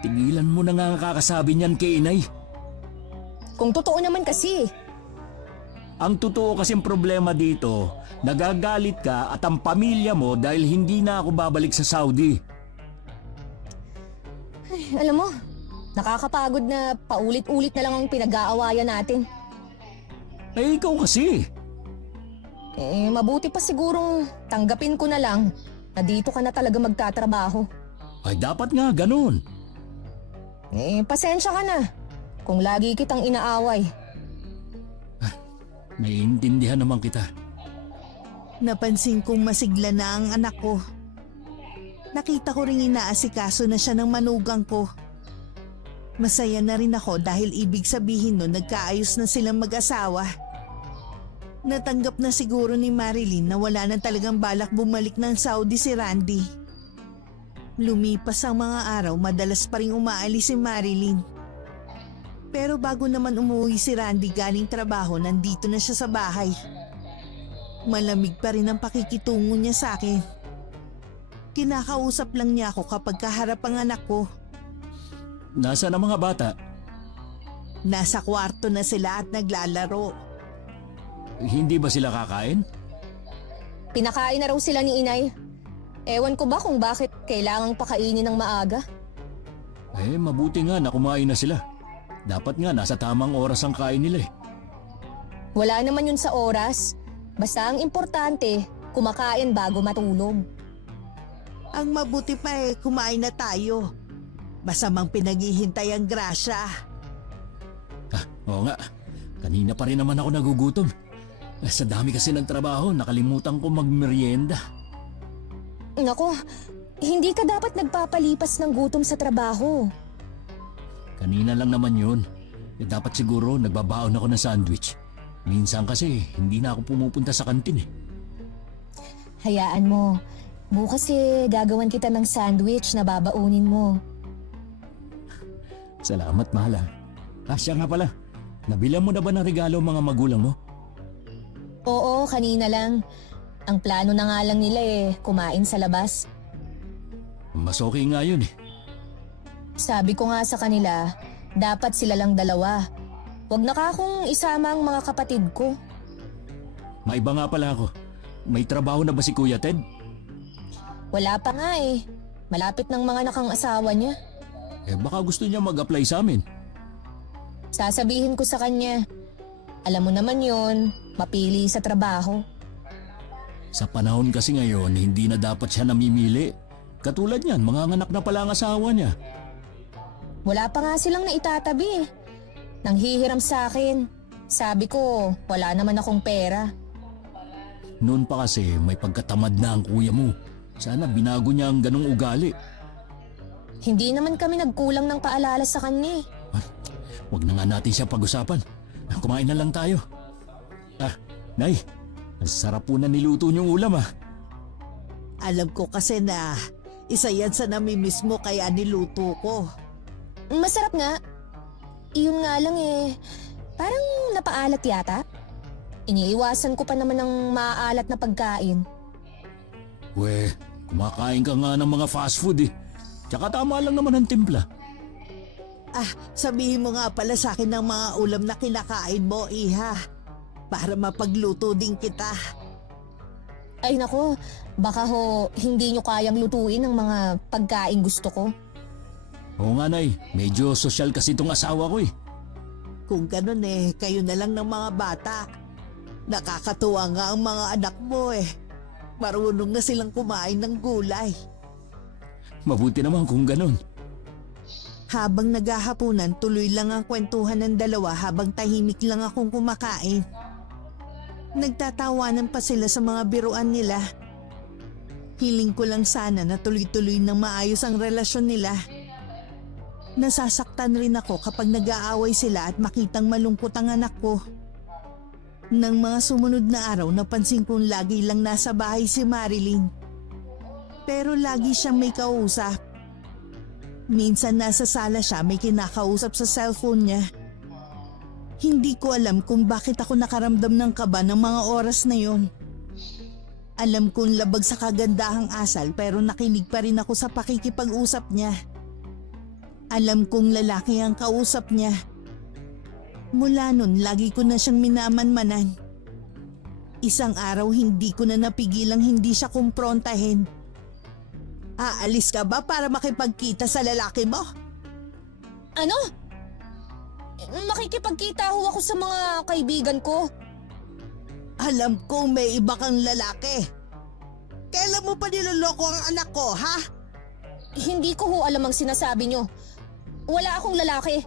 Tigilan mo na nga ang kakasabi niyan kay inay. Kung totoo naman kasi, Ang totoo kasing problema dito, nagagalit ka at ang pamilya mo dahil hindi na ako babalik sa Saudi. Alam mo, nakakapagod na paulit-ulit na lang ang pinag-aawayan natin. Eh ikaw kasi. Mabuti pa sigurong tanggapin ko na lang na dito ka na talaga magtatrabaho. Ay dapat nga ganun. Pasensya ka na kung lagi kitang inaaway. Naiintindihan naman kita. Napansin kong masigla na ang anak ko. Nakita ko ring inaasikaso na siya ng manugang ko. Masaya na rin ako dahil ibig sabihin nun nagkaayos na silang mag-asawa. Natanggap na siguro ni Marilyn na wala na talagang balak bumalik ng Saudi si Randy. Lumipas ang mga araw, madalas pa rin umaalis si Marilyn. Pero bago naman umuwi si Randy galing trabaho, nandito na siya sa bahay. Malamig pa rin ang pakikitungo niya sa akin. Kinakausap lang niya ako kapag kaharap ang anak ko. Nasaan ang mga bata? Nasa kwarto na sila at naglalaro. Hindi ba sila kakain? Pinakain na raw sila ni inay. Ewan ko ba kung bakit kailangang pakainin ng maaga? Mabuti nga na kumain na sila. Dapat nga nasa tamang oras ang kain nila eh. Wala naman yun sa oras. Basta ang importante, kumakain bago matulog. Ang mabuti pa kumain na tayo. Masamang pinaghihintay ang grasya. Oo nga. Kanina pa rin naman ako nagugutom. Sa dami kasi ng trabaho, nakalimutan ko magmerienda. Nako, hindi ka dapat nagpapalipas ng gutom sa trabaho. Kanina lang naman yun. Dapat siguro nagbabaon ako ng sandwich. Minsan kasi hindi na ako pumupunta sa kantin eh. Hayaan mo. Bukas gagawan kita ng sandwich na babaunin mo. Salamat, mahal. Siya nga pala. Nabilan mo na ba ng regalo ang mga magulang mo? Oo, kanina lang. Ang plano na nga lang nila kumain sa labas. Mas okay nga yun eh. Sabi ko nga sa kanila, dapat sila lang dalawa. Huwag na akong isama ang mga kapatid ko. Maiba nga pala ako. May trabaho na ba si Kuya Ted? Wala pa nga Malapit ng mga nakang asawa niya. Baka gusto niya mag-apply sa amin. Sasabihin ko sa kanya. Alam mo naman yon, mapili sa trabaho. Sa panahon kasi ngayon, hindi na dapat siya namimili. Katulad niyan, mga anak na pala ang asawa niya. Wala pa nga silang naitatabi Nanghihiram sa akin. Sabi ko, wala naman akong pera. Noon pa kasi may pagkatamad na ang kuya mo. Sana binago niya ang ganong ugali. Hindi naman kami nagkulang ng paalala sa kanya Huwag na nga natin siya pag-usapan. Kumain na lang tayo. Nay, ang sarap po na niluto niyong ulam Alam ko kasi na isa yan sa namimiss mo kaya niluto ko. Masarap nga. Iyon nga lang parang napaalat yata. Iniiwasan ko pa naman ng maaalat na pagkain. Kumakain ka nga ng mga fast food Tsaka tama lang naman ang timpla. Sabihin mo nga pala sa akin ng mga ulam na kinakain mo, Iha. Para mapagluto din kita. Ay nako, baka hindi nyo kayang lutuin ang mga pagkain gusto ko. Oo nga, Nay. Medyo sosyal kasi itong asawa ko Kung ganun kayo na lang ng mga bata. Nakakatuwa nga ang mga anak mo Marunong na silang kumain ng gulay. Mabuti naman kung ganun. Habang naghahapunan, tuloy lang ang kwentuhan ng dalawa habang tahimik lang akong kumakain. Nagtatawanan pa sila sa mga biruan nila. Hiling ko lang sana na tuloy-tuloy nang maayos ang relasyon nila. Nasasaktan rin ako kapag nag-aaway sila at makitang malungkot ang anak ko. Nang mga sumunod na araw, napansin kong lagi lang nasa bahay si Marilyn. Pero lagi siyang may kausap. Minsan nasa sala siya, may kinakausap sa cellphone niya. Hindi ko alam kung bakit ako nakaramdam ng kaba ng mga oras na yon. Alam kong labag sa kagandahang asal pero nakinig pa rin ako sa pakikipag-usap niya. Alam kong lalaki ang kausap niya. Mula nun, lagi ko na siyang minamanmanan. Isang araw hindi ko na napigilang hindi siya kumprontahin. Aalis ka ba para makipagkita sa lalaki mo? Ano? Makikipagkita ho ako sa mga kaibigan ko. Alam kong may iba kang lalaki. Kailan mo pa niloloko ang anak ko, ha? Hindi ko ho alam ang sinasabi nyo. Wala akong lalaki.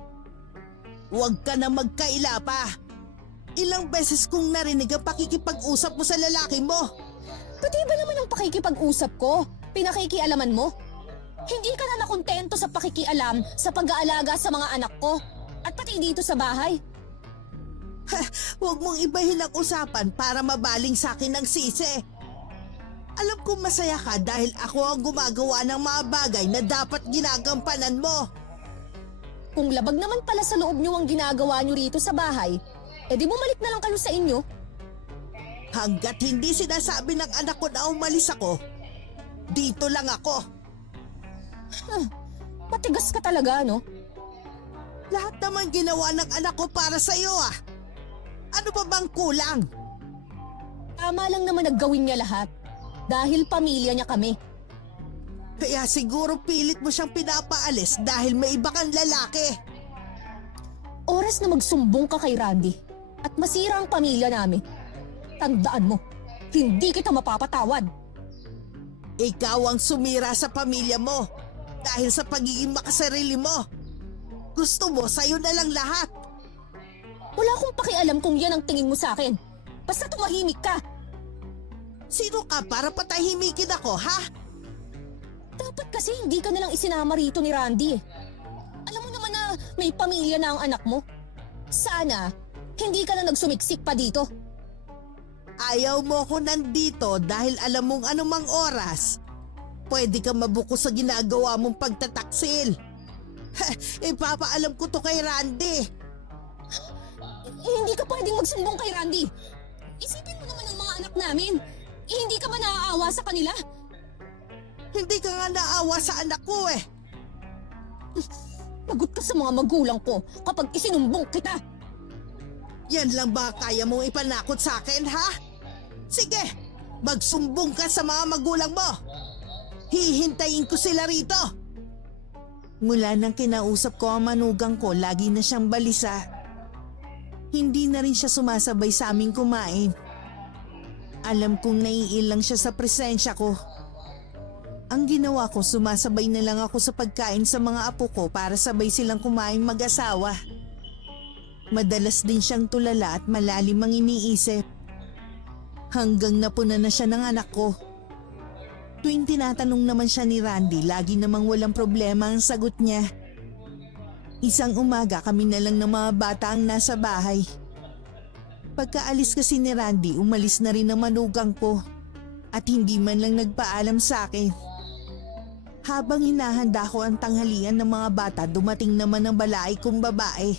Huwag ka na magkaila pa. Ilang beses kong narinig ang pakikipag-usap mo sa lalaki mo. Pati ba naman ang pakikipag-usap ko? Pinakikialaman mo? Hindi ka na nakontento sa pakikialam sa pag-aalaga sa mga anak ko at pati dito sa bahay. Huwag mong ibahin ang usapan para mabaling sa akin ng sisi. Alam kong masaya ka dahil ako ang gumagawa ng mga bagay na dapat ginagampanan mo. Kung labag naman pala sa loob nyo ang ginagawa nyo rito sa bahay, edi bumalik na lang kayo sa inyo. Hanggat hindi sinasabi ng anak ko na umalis ako, dito lang ako. Matigas ka talaga, no? Lahat naman ginawa ng anak ko para sa iyo ah. Ano pa bang kulang? Tama lang naman naggawin niya lahat. Dahil pamilya niya kami. Kaya siguro pilit mo siyang pinapaalis dahil may iba kang lalaki. Oras na magsumbong ka kay Randy at masira ang pamilya namin. Tandaan mo, hindi kita mapapatawad. Ikaw ang sumira sa pamilya mo dahil sa pagiging makasarili mo. Gusto mo sa'yo na lang lahat. Wala akong pakialam kung yan ang tingin mo sa akin. Basta tumahimik ka. Sino ka para patahimikin ako, ha? Dapat kasi hindi ka nalang isinama rito ni Randy. Alam mo naman na may pamilya na ang anak mo. Sana, hindi ka na nagsumiksik pa dito. Ayaw mo ko nandito dahil alam mong anumang oras, pwede ka mabuko sa ginagawa mong pagtataksil. Ipapaalam ko to kay Randy. Hindi ka pwedeng magsumbong kay Randy. Isipin mo naman ang mga anak namin. Hindi ka ba naaawa sa kanila? Hindi ka nga naawa sa anak ko eh. Lagot ka sa mga magulang ko kapag isinumbong kita. Yan lang ba kaya mong ipanakot sa akin, ha? Sige, magsumbong ka sa mga magulang mo. Hihintayin ko sila rito. Mula nang kinausap ko ang manugang ko, lagi na siyang balisa. Hindi na rin siya sumasabay sa aming kumain. Alam kong naiilang siya sa presensya ko. Ang ginawa ko, sumasabay na lang ako sa pagkain sa mga apo ko para sabay silang kumain mag-asawa. Madalas din siyang tulala at malalim ang iniisip. Hanggang napuna na siya ng anak ko. Tuwing tinatanong naman siya ni Randy, lagi namang walang problema ang sagot niya. Isang umaga kami na lang ng mga bata ang nasa bahay. Pagkaalis kasi ni Randy, umalis na rin ang manugang ko at hindi man lang nagpaalam sa akin. Habang hinahanda ko ang tanghalian ng mga bata, dumating naman ang balaay kong babae.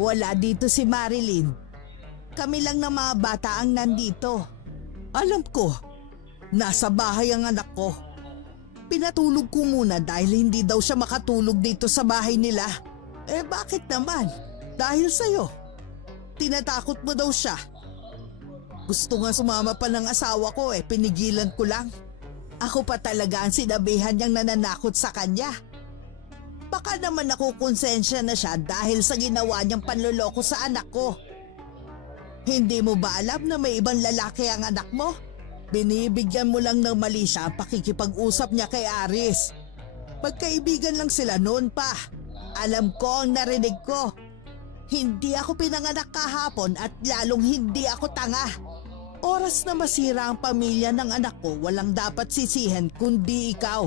Wala dito si Marilyn. Kami lang ng mga bata ang nandito. Alam ko, nasa bahay ang anak ko. Pinatulog ko muna dahil hindi daw siya makatulog dito sa bahay nila. Bakit naman? Dahil sa'yo. Tinatakot mo daw siya. Gusto nga sumama pa ng asawa ko pinigilan ko lang. Ako pa talaga ang sinabihan niyang nananakot sa kanya. Baka naman nakukonsensya na siya dahil sa ginawa niyang panloloko sa anak ko. Hindi mo ba alam na may ibang lalaki ang anak mo? Binibigyan mo lang ng mali siya ang pakikipag-usap niya kay Aris. Magkaibigan lang sila noon pa. Alam ko ang narinig ko. Hindi ako pinanganak kahapon at lalong hindi ako tanga. Oras na masira ang pamilya ng anak ko, walang dapat sisihin kundi ikaw.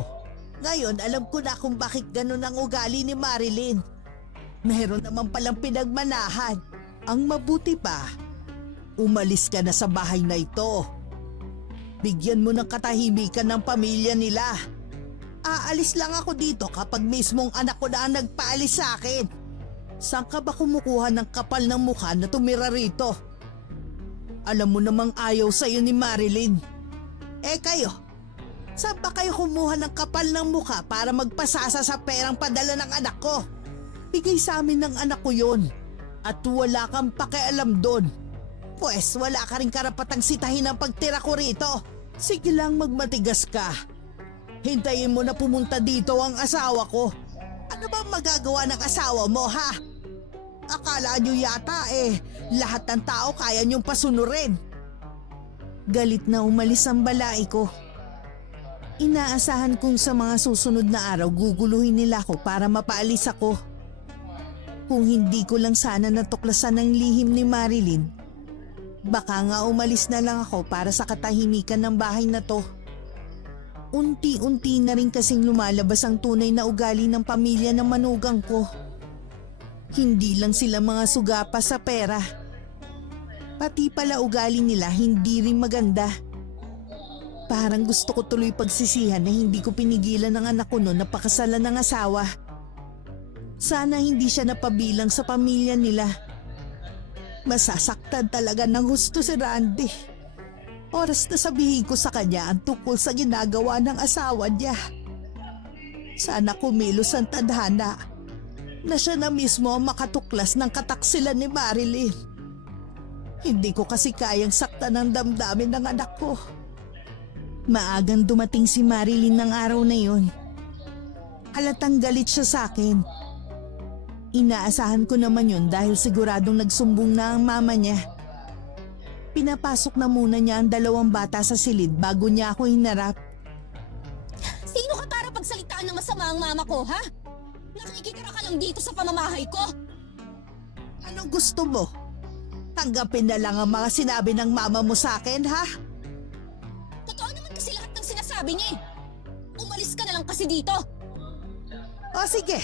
Ngayon alam ko na kung bakit ganun ang ugali ni Marilyn. Meron naman palang pinagmanahan. Ang mabuti pa, umalis ka na sa bahay na ito. Bigyan mo ng katahimikan ng pamilya nila. Aalis lang ako dito kapag mismong anak ko na ang nagpaalis sa akin. Saan ka ba kumukuha ng kapal ng mukha na tumira rito? Alam mo namang ayaw sa'yo ni Marilyn. Kayo, saan ba kayo kumuha ng kapal ng mukha para magpasasa sa perang padala ng anak ko? Bigay sa amin ng anak ko yon at wala kang pakialam doon. Pwes wala ka rin karapatang sitahin ang pagtira ko rito. Sige lang magmatigas ka. Hintayin mo na pumunta dito ang asawa ko. Ano bang magagawa ng asawa mo ha? Akala nyo yata lahat ng tao kaya nyong pasunurin. Galit na umalis ang balai ko. Inaasahan kong sa mga susunod na araw guguluhin nila ako para mapaalis ako. Kung hindi ko lang sana natuklasan ang lihim ni Marilyn, baka nga umalis na lang ako para sa katahimikan ng bahay na to. Unti-unti na rin kasing lumalabas ang tunay na ugali ng pamilya ng manugang ko. Hindi lang sila mga sugapa sa pera. Pati pala ugali nila hindi rin maganda. Parang gusto ko tuloy pagsisihan na hindi ko pinigilan ng anak ko noon na pakasalan ng asawa. Sana hindi siya napabilang sa pamilya nila. Masasaktan talaga ng gusto si Randy. Oras na sabihin ko sa kanya ang tungkol sa ginagawa ng asawa niya. Sana kumilos ang tadhana na siya na mismo ang makatuklas ng kataksilan ni Marilyn. Hindi ko kasi kayang saktan ng damdamin ng anak ko. Maagang dumating si Marilyn ng araw na yun. Halatang galit siya sa akin. Inaasahan ko naman yun dahil siguradong nagsumbong na ang mama niya. Pinapasok na muna niya ang 2 bata sa silid bago niya ako hinarap. Sino ka para pagsalitaan ng masama ang mama ko, ha? Nakikitira ka lang dito sa pamamahay ko. Anong gusto mo? Tanggapin na lang ang mga sinabi ng mama mo sa akin, ha? Totoo naman kasi lahat ng sinasabi niya eh. Umalis ka na lang kasi dito. O sige,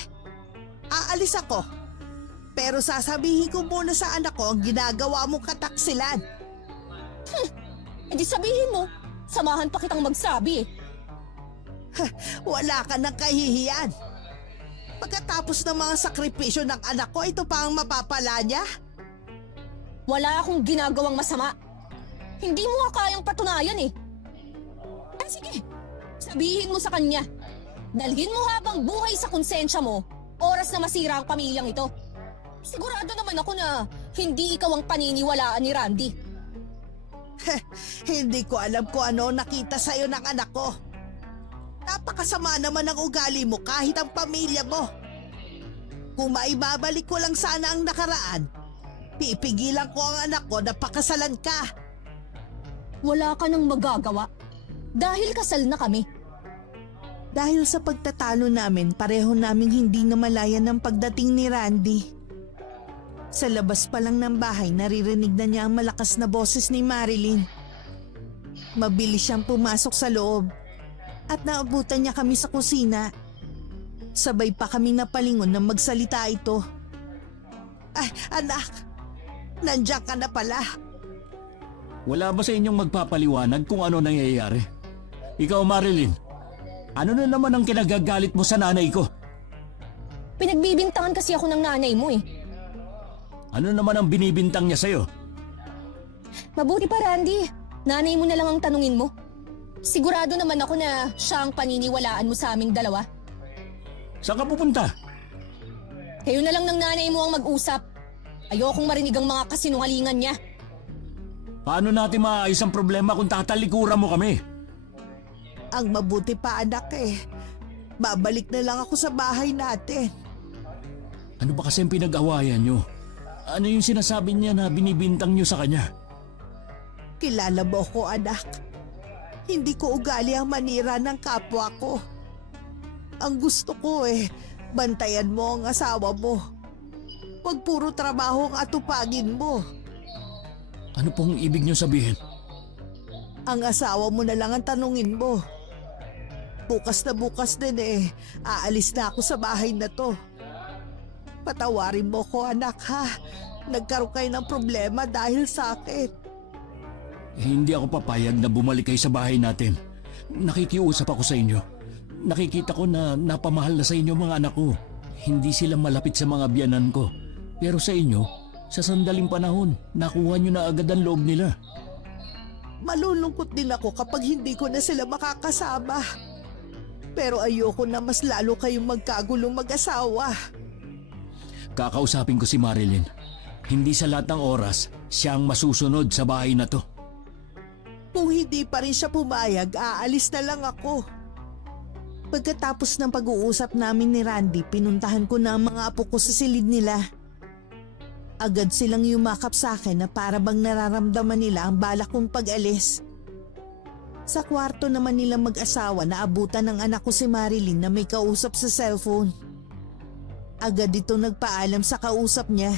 aalis ako. Pero sasabihin ko muna sa anak ko ang ginagawa mong kataksilan. E di sabihin mo, samahan pa kitang magsabi eh. Wala ka ng kahihiyan. Pagkatapos ng mga sakripisyo ng anak ko, ito pa ang mapapala niya? Wala akong ginagawang masama. Hindi mo nga kayang patunayan eh. Sige, sabihin mo sa kanya. Dalhin mo habang buhay sa konsensya mo, oras na masira ang pamilyang ito. Sigurado naman ako na hindi ikaw ang paniniwalaan ni Randy. Hindi ko alam kung ano nakita sa'yo ng anak ko. Napakasama naman ang ugali mo kahit ang pamilya mo. Kung maibabalik ko lang sana ang nakaraan, pipigilan ko ang anak ko na pakasalan ka. Wala ka nang magagawa dahil kasal na kami. Dahil sa pagtatalo namin, pareho naming hindi namalayan ng pagdating ni Randy. Sa labas pa lang ng bahay, naririnig na niya ang malakas na boses ni Marilyn. Mabilis siyang pumasok sa loob at naabutan niya kami sa kusina. Sabay pa kami napalingon nang magsalita ito. Ay, anak! Nandiyan ka na pala. Wala ba sa inyong magpapaliwanag kung ano nangyayari? Ikaw, Marilyn, ano na naman ang kinagagalit mo sa nanay ko? Pinagbibintangan kasi ako ng nanay mo eh. Ano naman ang binibintang niya sa'yo? Mabuti pa Randy, nanay mo na lang ang tanungin mo. Sigurado naman ako na siya ang paniniwalaan mo sa aming dalawa. Saan ka pupunta? Kayo na lang ng nanay mo ang mag-usap. Ayokong marinig ang mga kasinungalingan niya. Paano natin maayos ang problema kung tatalikuran mo kami? Ang mabuti pa anak babalik na lang ako sa bahay natin. Ano ba kasi ang pinag-awayan nyo? Ano yung sinasabi niya na binibintang nyo sa kanya? Kilala mo ko anak. Hindi ko ugali ang manira ng kapwa ko. Ang gusto ko bantayan mo ang asawa mo. Huwag puro trabaho ang atupagin mo. Ano pong ibig nyo sabihin? Ang asawa mo na lang ang tanungin mo. Bukas na bukas din aalis na ako sa bahay na to. Patawarin mo ko anak ha. Nagkaroon kayo ng problema dahil sa akin. Hindi ako papayag na bumalik kayo sa bahay natin. Nakikiusap ako sa inyo. Nakikita ko na napamahal na sa inyo mga anak ko. Hindi sila malapit sa mga biyanan ko. Pero sa inyo, sa sandaling panahon, nakuha nyo na agad ang loob nila. Malulungkot din ako kapag hindi ko na sila makakasama. Pero ayoko na mas lalo kayong magkagulong mag-asawa. Kakausapin ko si Marilyn. Hindi sa lahat ng oras siya ang masusunod sa bahay na to. Kung hindi pa rin siya pumayag, aalis na lang ako. Pagkatapos ng pag-uusap namin ni Randy, pinuntahan ko na ang mga apo ko sa silid nila. Agad silang yumakap sa akin na para bang nararamdaman nila ang balak kong pag-alis. Sa kwarto naman nila mag-asawa na abutan ng anak ko si Marilyn na may kausap sa cellphone. Agad ito nagpaalam sa kausap niya.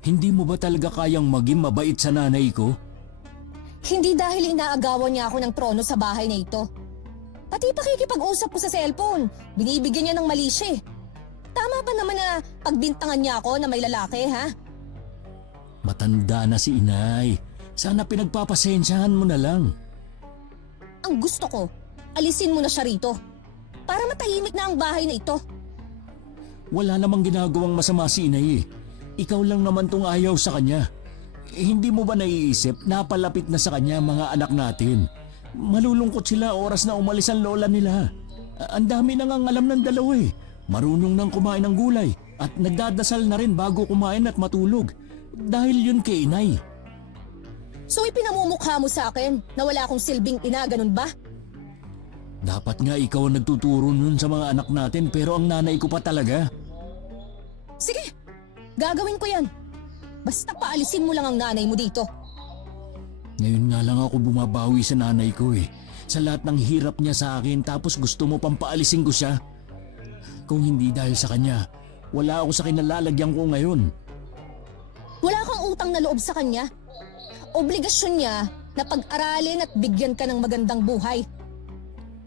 Hindi mo ba talaga kayang maging mabait sa nanay ko? Hindi dahil inaagawan niya ako ng trono sa bahay na ito. Pati pakikipag-usap ko sa cellphone, binibigyan niya ng mali siya eh. Tama ba naman na pagbintangan niya ako na may lalaki, ha? Matanda na si inay. Sana pinagpapasensyahan mo na lang. Ang gusto ko, alisin mo na siya rito. Para matahimik na ang bahay na ito. Wala namang ginagawang masama si inay eh. Ikaw lang naman tong ayaw sa kanya. Hindi mo ba naiisip napalapit na sa kanya mga anak natin? Malulungkot sila oras na umalis ang lola nila. Ang dami nang ang alam ng dalawa eh. Marunong nang kumain ng gulay at nagdadasal na rin bago kumain at matulog. Dahil yun kay inay. So ipinamumukha mo sa akin na wala akong silbing ina, ganun ba? Dapat nga ikaw ang nagtuturo nun sa mga anak natin pero ang nanay ko pa talaga. Sige, gagawin ko yan. Basta paalisin mo lang ang nanay mo dito. Ngayon nga lang ako bumabawi sa nanay ko eh. Sa lahat ng hirap niya sa akin tapos gusto mo pang paalisin ko siya. Kung hindi dahil sa kanya, wala ako sa kinalalagyan ko ngayon. Wala kang utang na loob sa kanya. Obligasyon niya na pag-aralin at bigyan ka ng magandang buhay.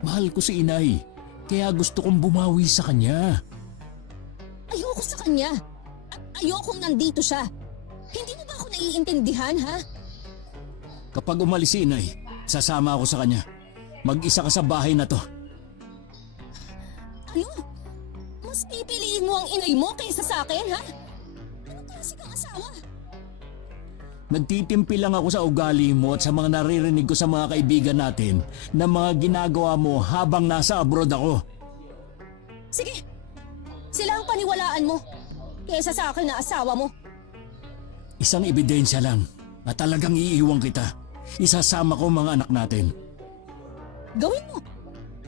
Mahal ko si inay, kaya gusto kong bumawi sa kanya. Ayoko sa kanya. At ayokong nandito siya. Hindi mo ba ako naiintindihan, ha? Kapag umalis si inay, sasama ako sa kanya. Mag-isa ka sa bahay na to. Ano? Mas pipiliin mo ang inay mo kaysa sa akin, ha? Anong klase kang asawa? Nagtitimpi lang ako sa ugali mo at sa mga naririnig ko sa mga kaibigan natin na mga ginagawa mo habang nasa abroad ako. Sige, sila ang paniwalaan mo kaysa sa akin na asawa mo. Isang ebidensya lang na talagang iiwan kita. Isasama ko mga anak natin. Gawin mo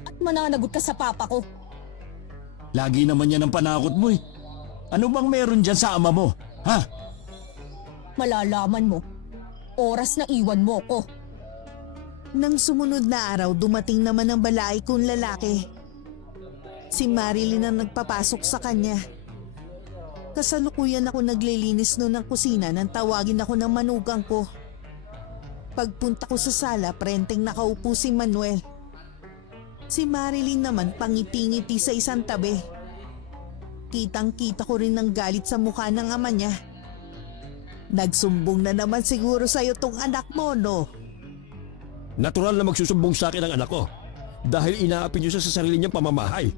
at mananagot ka sa papa ko. Lagi naman yan ang panakot mo eh. Ano bang meron dyan sa ama mo? Ha? Malalaman mo, oras na iwan mo ko. Nang sumunod na araw, dumating naman ang balay kong lalaki. Si Marilyn ang nagpapasok sa kanya. Kasalukuyan ako naglilinis noon ng kusina nang tawagin ako ng manugang ko. Pagpunta ko sa sala, prenteng nakaupo si Manuel. Si Marilyn naman pangiti-ngiti sa isang tabi. Kitang-kita ko rin ng galit sa mukha ng ama niya. Nagsumbong na naman siguro sa'yo tong anak mo, no? Natural na magsusumbong sa akin ang anak ko dahil inaapi niyo siya sa sarili niyang pamamahay.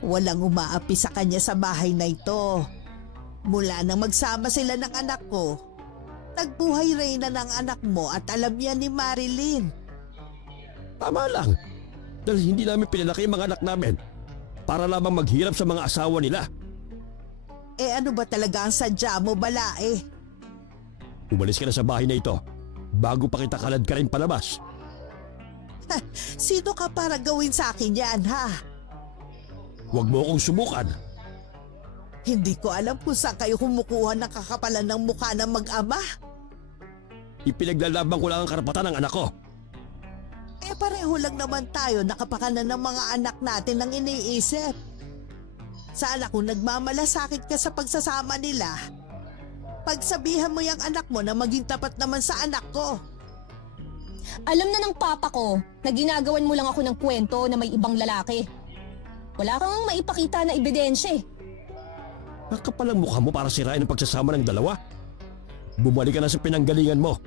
Walang umaapi sa kanya sa bahay na ito. Mula nang magsama sila ng anak ko, nagbuhay reyna ng anak mo at alam yan ni Marilyn. Tama lang. Dahil hindi namin pinalaki ang mga anak namin para lamang maghirap sa mga asawa nila. Eh ano ba talaga ang sadya mo, balae? Umalis ka na sa bahay na ito bago pa kita kalad ka rin palabas. Sino ka para gawin sa akin yan, ha? Huwag mo akong subukan. Hindi ko alam kung saan kayo kumukuha ng kakapalan ng mukha ng mag-ama. Ipinaglalaban ko lang ang karapatan ng anak ko. Eh pareho lang naman tayo nakapakanan ng mga anak natin ang iniisip. Sana kung nagmamalasakit ka sa pagsasama nila, pagsabihan mo yung anak mo na maging tapat naman sa anak ko. Alam na ng papa ko na ginagawan mo lang ako ng kwento na may ibang lalaki. Wala kang maipakita na ebidensya eh. Nakapal ang mukha mo para sirain ang pagsasama ng dalawa. Bumalik ka na sa pinanggalingan mo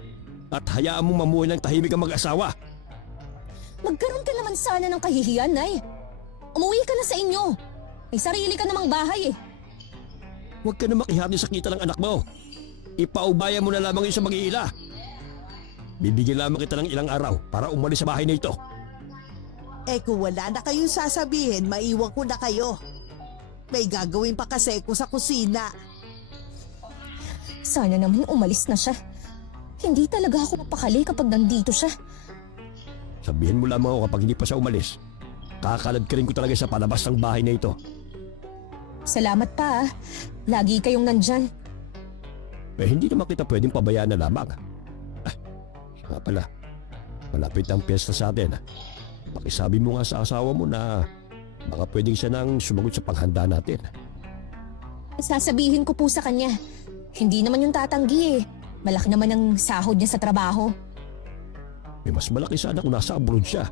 at hayaan mong mamuhay ng tahimik ang mag-asawa. Magkaroon ka naman sana ng kahihiyan, Nay. Umuwi ka na sa inyo. May sarili ka namang bahay eh. Huwag ka na makihati sa kita ng anak mo. Ipaubaya mo na lamang yun sa mag-iila. Bibigyan lamang kita ng ilang araw para umalis sa bahay na ito. Eh kung wala na kayong sasabihin, maiwan ko na kayo. May gagawin pa kasi ko sa kusina. Sana naman umalis na siya. Hindi talaga ako mapakali kapag nandito siya. Sabihin mo lamang ako kapag hindi pa siya umalis. Kakalad ka rin ko talaga sa palabas ng bahay na ito. Salamat pa. Lagi kayong nandyan. Eh hindi naman kita pwedeng pabayaan na lamang. Nga pala, malapit ang piyesta sa atin. Pakisabi mo nga sa asawa mo na baka pwedeng siya nang sumagot sa panghanda natin. Sasabihin ko po sa kanya. Hindi naman yung tatanggi eh. Malaki naman ang sahod niya sa trabaho. May mas malaki sana kung nasa abroad siya.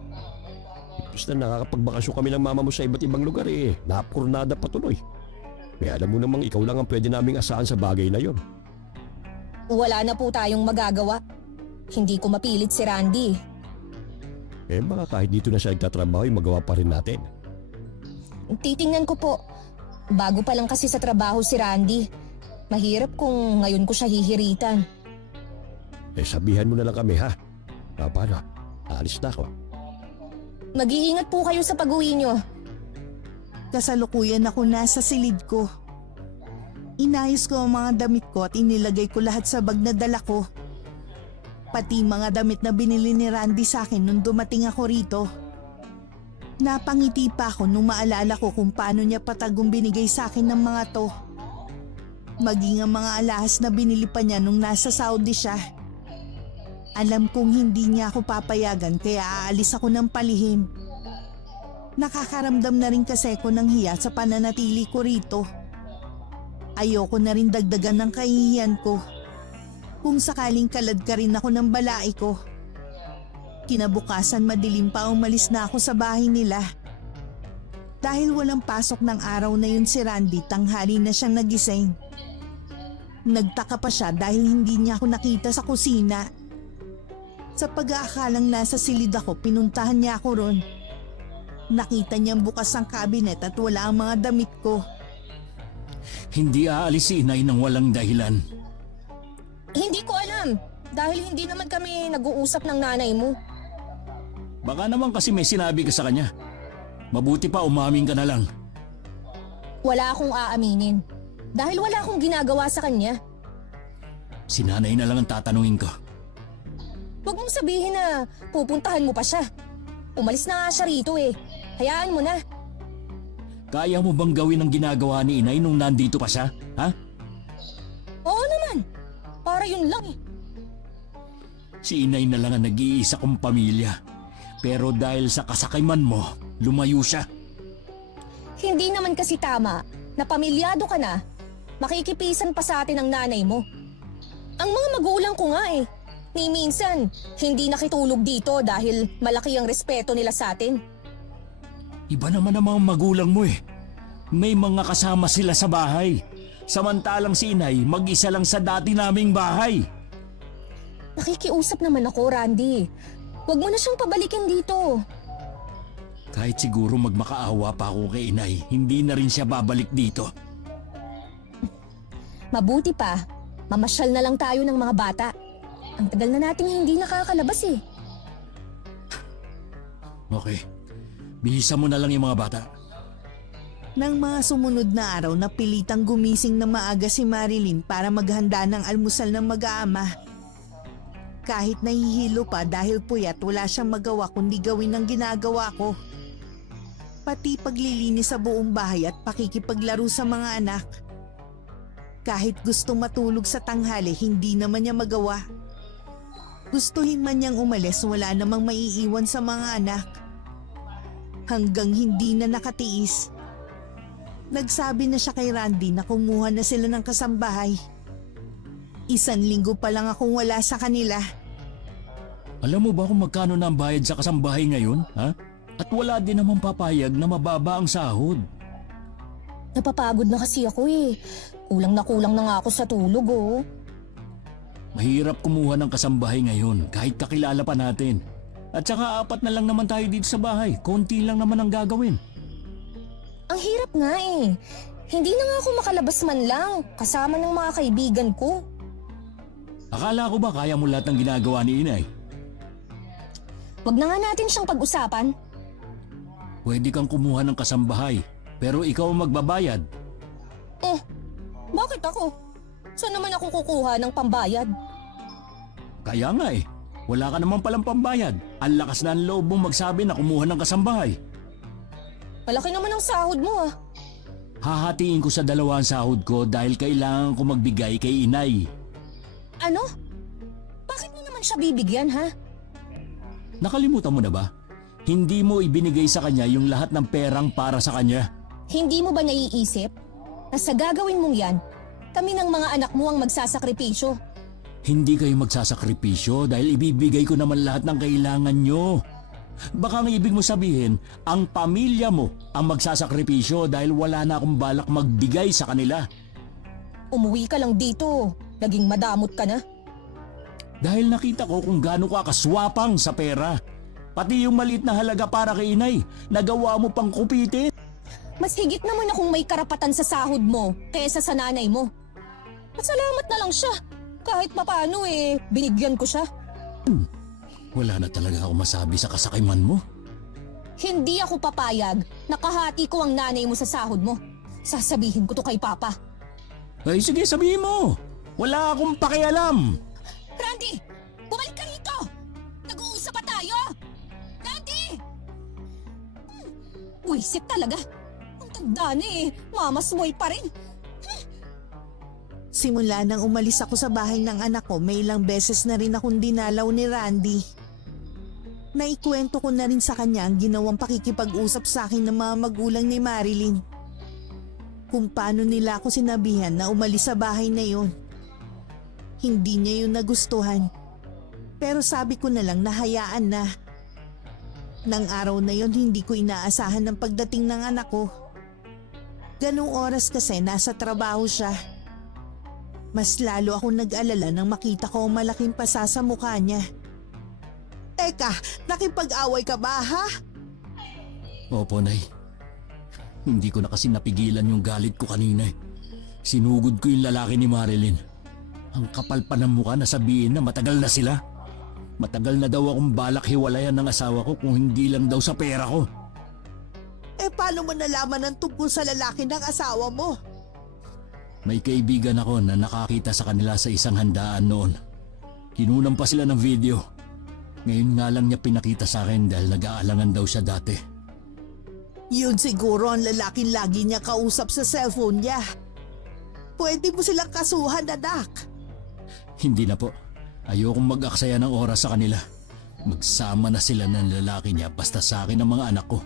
Imbis na nakakapagbakasyon kami ng mama mo sa iba't ibang lugar napurnada patuloy. May alam mo namang ikaw lang ang pwede naming asahan sa bagay na yon. Wala na po tayong magagawa. Hindi ko mapilit si Randy. Baka kahit dito na siya nagtatrabaho magawa pa rin natin. Titingnan ko po. Bago pa lang kasi sa trabaho si Randy. Mahirap kung ngayon ko siya hihiritan. Sabihan mo na lang kami ha. Paano? Aalis na ako. Mag-iingat po kayo sa pag-uwi nyo. Kasalukuyan ako nasa silid ko. Inayos ko ang mga damit ko at inilagay ko lahat sa bag na dala ko. Pati mga damit na binili ni Randy sa akin nung dumating ako rito. Napangiti pa ako nung maalala ko kung paano niya patagong binigay sa akin ng mga to. Maging ang mga alahas na binili pa niya nung nasa Saudi siya. Alam kong hindi niya ako papayagan kaya aalis ako ng palihim. Nakakaramdam na rin kasi ako ng hiya sa pananatili ko rito. Ayoko na rin dagdagan ng kahihiyan ko. Kung sakaling kalad ka rin ako ng balai ko. Kinabukasan madilim pa umalis na ako sa bahay nila. Dahil walang pasok ng araw na yun si Randy, tanghali na siyang nagising. Nagtaka pa siya dahil hindi niya ako nakita sa kusina. Sa pag-aakalang nasa silid ako, pinuntahan niya ako ron. Nakita niyang bukas ang kabinet at wala ang mga damit ko. Hindi aalis si inay nang walang dahilan. Hindi ko alam. Dahil hindi naman kami nag-uusap ng nanay mo. Baka naman kasi may sinabi ka sa kanya. Mabuti pa umamin ka na lang. Wala akong aaminin. Dahil wala akong ginagawa sa kanya. Si nanay na lang ang tatanungin ko. Huwag mong sabihin na pupuntahan mo pa siya. Umalis na nga siya rito eh. Hayaan mo na. Kaya mo bang gawin ang ginagawa ni inay nung nandito pa siya? Ha? Oo naman. Para yun lang eh. Si inay na lang ang nag-iisa kong pamilya. Pero dahil sa kasakiman mo, lumayo siya. Hindi naman kasi tama na pamilyado ka na, makikipisan pa sa atin ang nanay mo. Ang mga magulang ko nga eh. Ni minsan, hindi nakitulog dito dahil malaki ang respeto nila sa atin. Iba naman ang mga magulang mo eh. May mga kasama sila sa bahay. Samantalang si inay, mag-isa lang sa dati naming bahay. Nakikiusap naman ako, Randy. Huwag mo na siyang pabalikin dito. Kahit siguro magmakaawa pa ako kay inay, hindi na rin siya babalik dito. Mabuti pa, mamasyal na lang tayo ng mga bata. Ang tagal na nating hindi nakakalabas eh. Okay, bihisan mo na lang yung mga bata. Nang mga sumunod na araw, napilitang gumising na maaga si Marilyn para maghanda ng almusal ng mag-aama. Kahit nahihilo pa dahil puyat, wala siyang magawa kundi gawin ang ginagawa ko. Pati paglilinis sa buong bahay at pakikipaglaro sa mga anak. Kahit gustong matulog sa tanghali, hindi naman niya magawa. Gustuhin man niyang umalis, wala namang maiiwan sa mga anak. Hanggang hindi na nakatiis. Nagsabi na siya kay Randy na kumuha na sila ng kasambahay. 1 linggo pa lang akong wala sa kanila. Alam mo ba kung magkano na ang bayad sa kasambahay ngayon, ha? At wala din naman papayag na mababa ang sahod. Napapagod na kasi ako eh. Kulang na nga ako sa tulog oh. Mahirap kumuha ng kasambahay ngayon kahit kakilala pa natin. At saka 4 na lang naman tayo dito sa bahay. Konti lang naman ang gagawin. Ang hirap nga eh. Hindi na nga ako makalabas man lang kasama ng mga kaibigan ko. Akala ko ba kaya mo lahat ng ginagawa ni inay? Wag na nga natin siyang pag-usapan. Pwede kang kumuha ng kasambahay, pero ikaw ang magbabayad. Bakit ako? Saan naman ako kukuha ng pambayad? Kaya nga eh, wala ka naman palang pambayad. Ang lakas na ang loob mong magsabi na kumuha ng kasambahay. Malaki naman ang sahod mo ah. Hahatiin ko sa 2 ang sahod ko dahil kailangan ko magbigay kay inay. Ano? Bakit mo naman siya bibigyan ha? Nakalimutan mo na ba? Hindi mo ibinigay sa kanya yung lahat ng perang para sa kanya. Hindi mo ba naiisip na sa gagawin mong yan, kami ng mga anak mo ang magsasakripisyo? Hindi kayo magsasakripisyo dahil ibibigay ko naman lahat ng kailangan nyo. Baka ang ibig mo sabihin, ang pamilya mo ang magsasakripisyo dahil wala na akong balak magbigay sa kanila. Umuwi ka lang dito, naging madamot ka na. Dahil nakita ko kung gaano ka kaswapang sa pera. Pati yung maliit na halaga para kay inay, nagawa mo pang kupitin. Mas higit naman akong may karapatan sa sahod mo kaysa sa nanay mo. Pasalamat na lang siya. Kahit papano binigyan ko siya. Wala na talaga ako masabi sa kasakiman mo. Hindi ako papayag. Nakahati ko ang nanay mo sa sahod mo. Sasabihin ko to kay Papa. Ay sige, sabihin mo. Wala akong pakialam. Randy! Bumalik ka rito! Nag-uusap pa tayo! Randy! Wisit talaga. Ang tanda na mamasmoy pa rin. Simula nang umalis ako sa bahay ng anak ko, may ilang beses na rin akong dinalaw ni Randy. Naikwento ko na rin sa kanya ang ginawang pakikipag-usap sa akin ng mga magulang ni Marilyn. Kung paano nila ako sinabihan na umalis sa bahay na yon. Hindi niya yun nagustuhan. Pero sabi ko na lang nahayaan na. Nang araw na yon hindi ko inaasahan ng pagdating ng anak ko. Ganong oras kasi nasa trabaho siya. Mas lalo akong nag-alala nang makita ko ang malaking pasa sa mukha niya. Teka, nakipag-away ka ba ha? Opo, Nay. Hindi ko na kasi napigilan yung galit ko kanina. Sinugod ko yung lalaki ni Marilyn. Ang kapal pa ng mukha na sabihin na matagal na sila. Matagal na daw akong balak hiwalayan ng asawa ko kung hindi lang daw sa pera ko. Paano mo nalaman ang tungkol sa lalaki ng asawa mo? May kaibigan ako na nakakita sa kanila sa isang handaan noon. Kinunan pa sila ng video. Ngayon nga lang niya pinakita sa akin dahil nag-aalangan daw siya dati. Yun siguro ang lalaking lagi niya kausap sa cellphone niya. Pwede mo silang kasuhan, anak. Hindi na po. Ayokong mag-aksaya ng oras sa kanila. Magsama na sila ng lalaki niya basta sa akin ang mga anak ko.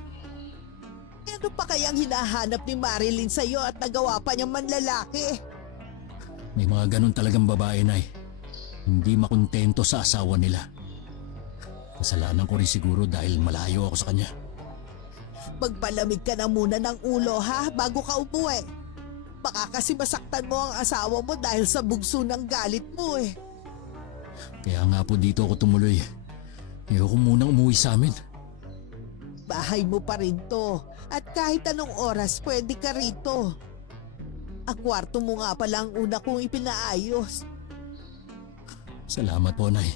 Ano pa kayang hinahanap ni Marilyn sa'yo at nagawa pa niyang manlalaki? May mga ganun talagang babae, Nay. Hindi makontento sa asawa nila. Kasalanan ko rin siguro dahil malayo ako sa kanya. Magpalamig ka na muna ng ulo ha bago ka umuwi. Baka kasi masaktan mo ang asawa mo dahil sa bugso ng galit mo Kaya nga po dito ako tumuloy. Ayoko munang umuwi sa amin. Bahay mo pa rin to at kahit anong oras pwede ka rito. Ang kwarto mo nga pala ang una kong ipinaayos. Salamat po, Nay.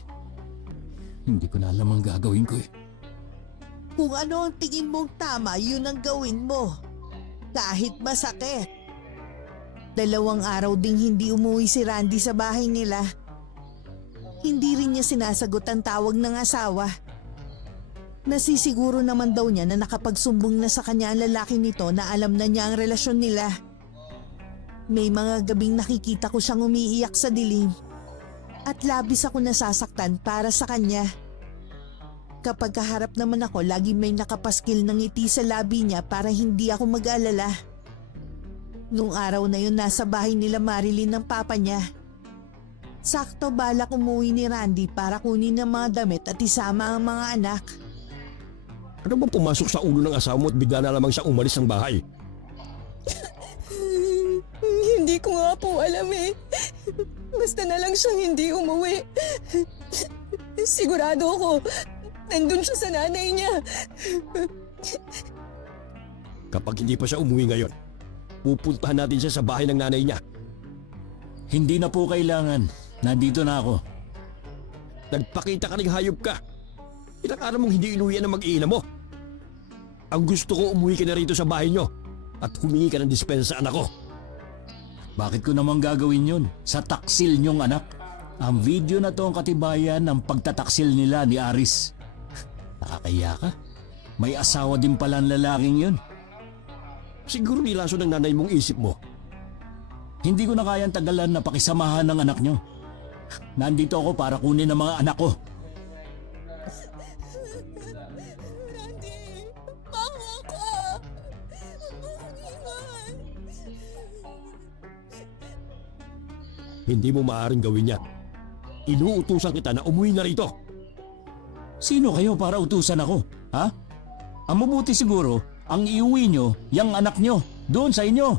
Hindi ko na alam ang gagawin ko Kung ano ang tingin mong tama, yun ang gawin mo. Kahit masakit. 2 araw ding hindi umuwi si Randy sa bahay nila. Hindi rin niya sinasagot ang tawag ng asawa. Nasisiguro naman daw niya na nakapagsumbong na sa kanya ang lalaki nito na alam na niya ang relasyon nila. May mga gabing nakikita ko siyang umiiyak sa dilim. At labis ako nasasaktan para sa kanya. Kapag kaharap naman ako, lagi may nakapaskil ng ngiti sa labi niya para hindi ako mag-alala. Nung araw na yun nasa bahay nila Marilyn ng papa niya. Sakto balak umuwi ni Randy para kunin ang mga damit at isama ang mga anak. Ano bang pumasok sa ulo ng asawa mo at bigla na lamang siya umalis ng bahay? Hindi ko nga po alam Basta na lang siyang hindi umuwi. Sigurado ako, nandun siya sa nanay niya. Kapag hindi pa siya umuwi ngayon, pupuntahan natin siya sa bahay ng nanay niya. Hindi na po kailangan. Nandito na ako. Nagpakita ka ng hayop ka. Ilang araw mong hindi inuwi ng mag-iina mo. Ang gusto ko umuwi ka na rito sa bahay niyo at humingi ka ng dispensa sa anak ko. Bakit ko naman gagawin yun? Sa taksil niyong anak. Ang video na to ang katibayan ng pagtataksil nila ni Aris. Nakakaya ka? May asawa din pala ang lalaking yun. Siguro nilaso ng nanay mong isip mo. Hindi ko na kayang tagalan na pakisamahan ng anak niyo. Nandito ako para kunin ang mga anak ko. Randy, bawa ka! Hindi mo maaaring gawin yan. Inuutusan kita na umuwi na rito. Sino kayo para utusan ako? Ha? Ang mabuti siguro, ang iuwi nyo, yung anak nyo, doon sa inyo.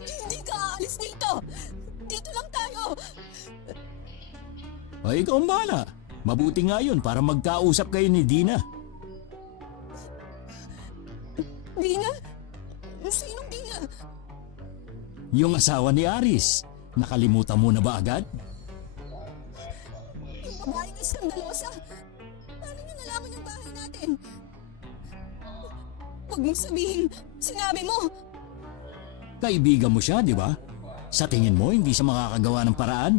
Hindi ka aalis dito! Dito lang tayo! Ay, ikaw ang bahala. Mabuti nga yun para magkausap kayo ni Dina. Dina? Sinong Dina? Yung asawa ni Aris. Nakalimutan mo na ba agad? Yung babaeng iskandalosa? Paano niya nalaman yung bahay natin? Huwag mong sabihin, sinabi mo! Kaibigan mo siya, di ba? Sa tingin mo, hindi siya makakagawa ng paraan?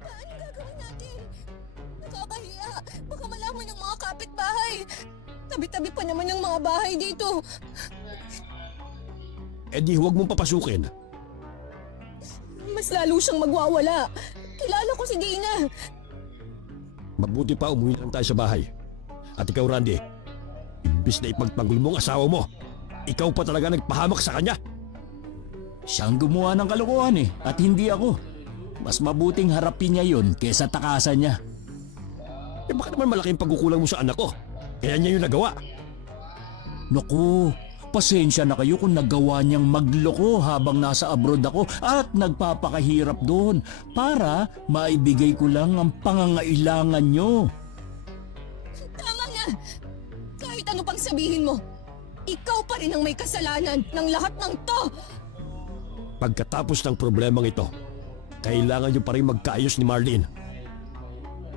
Paano gagawin natin? Nakakahiya! Baka malaman ng mga kapitbahay! Tabi-tabi pa naman yung mga bahay dito! Eh di huwag mong papasukin. Mas lalo siyang magwawala! Kilala ko si Dina! Mabuti pa umuwi lang tayo sa bahay. At ikaw, Randy, imbis na ipagtanggol mo ang asawa mo, ikaw pa talaga nagpahamak sa kanya. Siyang gumawa ng kalokohan at hindi ako. Mas mabuting harapin niya yun kesa takasan niya. Eh baka naman malaki ang pagkukulang mo sa anak ko. Kaya niya yung nagawa. Naku, pasensya na kayo kung nagawa niyang magloko habang nasa abroad ako at nagpapakahirap doon para maibigay ko lang ang pangangailangan niyo. Tama na! Kahit ano pang sabihin mo, ikaw pa rin ang may kasalanan ng lahat ng to! Pagkatapos ng problemang ito, kailangan niyo pa rin magkaayos ni Marlene.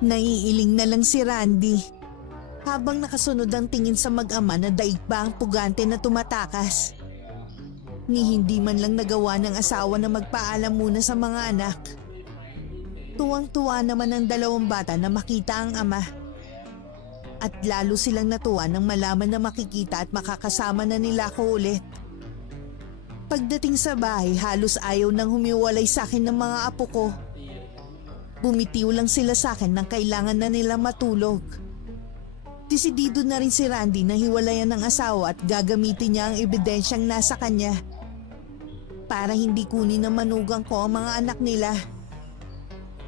Naiiling na lang si Randy. Habang nakasunod ang tingin sa mag-ama na daig pa ang pugante na tumatakas. Ni hindi man lang nagawa ng asawa na magpaalam muna sa mga anak. Tuwang-tuwa naman ang dalawang bata na makita ang ama. At lalo silang natuwa nang malaman na makikita at makakasama na nila ako ulit. Pagdating sa bahay, halos ayaw nang humiwalay sa akin ng mga apo ko. Bumitiw lang sila sa akin nang kailangan na nila matulog. Desidido na rin si Randy na hiwalayan ng asawa at gagamitin niya ang ebidensyang nasa kanya. Para hindi kunin ng manugang ko ang mga anak nila.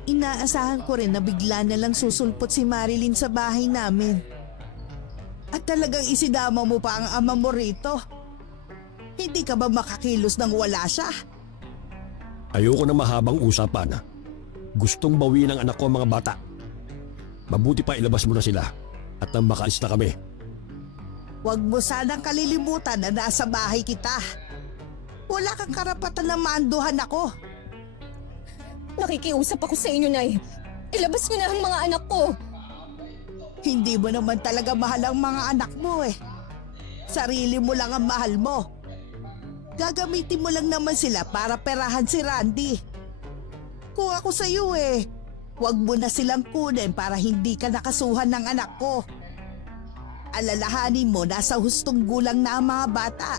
Inaasahan ko rin na bigla na lang susulpot si Marilyn sa bahay namin. At talagang isidama mo pa ang ama mo rito. Hindi ka ba makakilos nang wala siya? Ayoko na mahabang usapan. Gustong bawiin ng anak ko ang mga bata. Mabuti pa ilabas mo na sila at nang makaalis na kami. Huwag mo sanang kalilimutan na nasa bahay kita. Wala kang karapatan na maanduhan ako. Nakikiusap ako sa inyo, Nay. Ilabas niyo na ang mga anak ko. Hindi mo naman talaga mahal ang mga anak mo eh. Sarili mo lang ang mahal mo. Gagamitin mo lang naman sila para perahan si Randy. Kung ako sa iyo eh, huwag mo na silang kunin para hindi ka nakasuhan ng anak ko. Alalahanin mo nasa hustong gulang na ang mga bata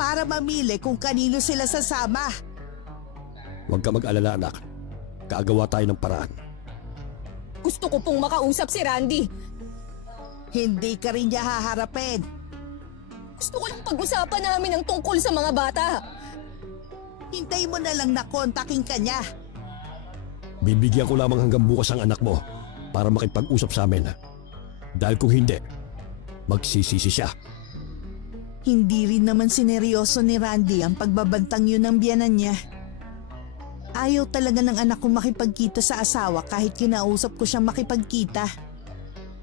para mamili kung kanino sila sasama. Huwag ka mag-alala, anak. Kaagawa tayo ng paraan. Gusto ko pong makausap si Randy. Hindi ka rin niya haharapin. Gusto ko lang pag-usapan namin ang tungkol sa mga bata. Hintay mo na lang na kontakin ka niya. Bibigyan ko lamang hanggang bukas ang anak mo para makipag-usap sa amin. Dahil kung hindi, magsisisi siya. Hindi rin naman sineryoso ni Randy ang pagbabantang yun ng biyanan niya. Ayaw talaga ng anak ko makipagkita sa asawa kahit kinausap ko siyang makipagkita.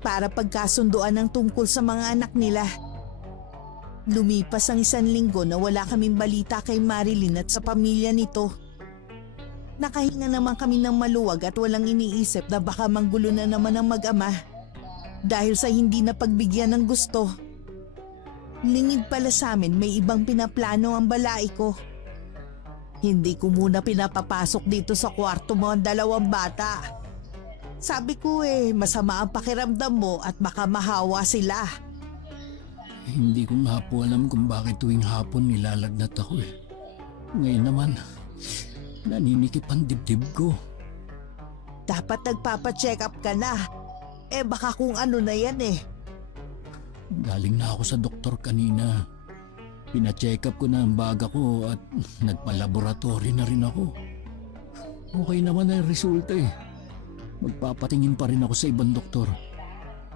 Para pagkasunduan ng tungkol sa mga anak nila. Lumipas ang 1 linggo na wala kaming balita kay Marilyn at sa pamilya nito. Nakahinga naman kami ng maluwag at walang iniisip na baka manggulo na naman ang mag-ama. Dahil sa hindi na pagbigyan ng gusto. Lingid pala sa amin may ibang pinaplano ang balai ko. Hindi ko muna pinapapasok dito sa kwarto mo ang dalawang bata. Sabi ko masama ang pakiramdam mo at baka mahawa sila. Hindi ko nga po alam kung bakit tuwing hapon nilalagnat ako eh. Ngayon naman, naninikip ang dibdib ko. Dapat nagpapacheck up ka na. Baka kung ano na yan Galing na ako sa doktor kanina. Pina-check up ko na ang baga ko at nagpa-laboratory na rin ako. Okay naman ang resulta eh. Magpapatingin pa rin ako sa ibang doktor.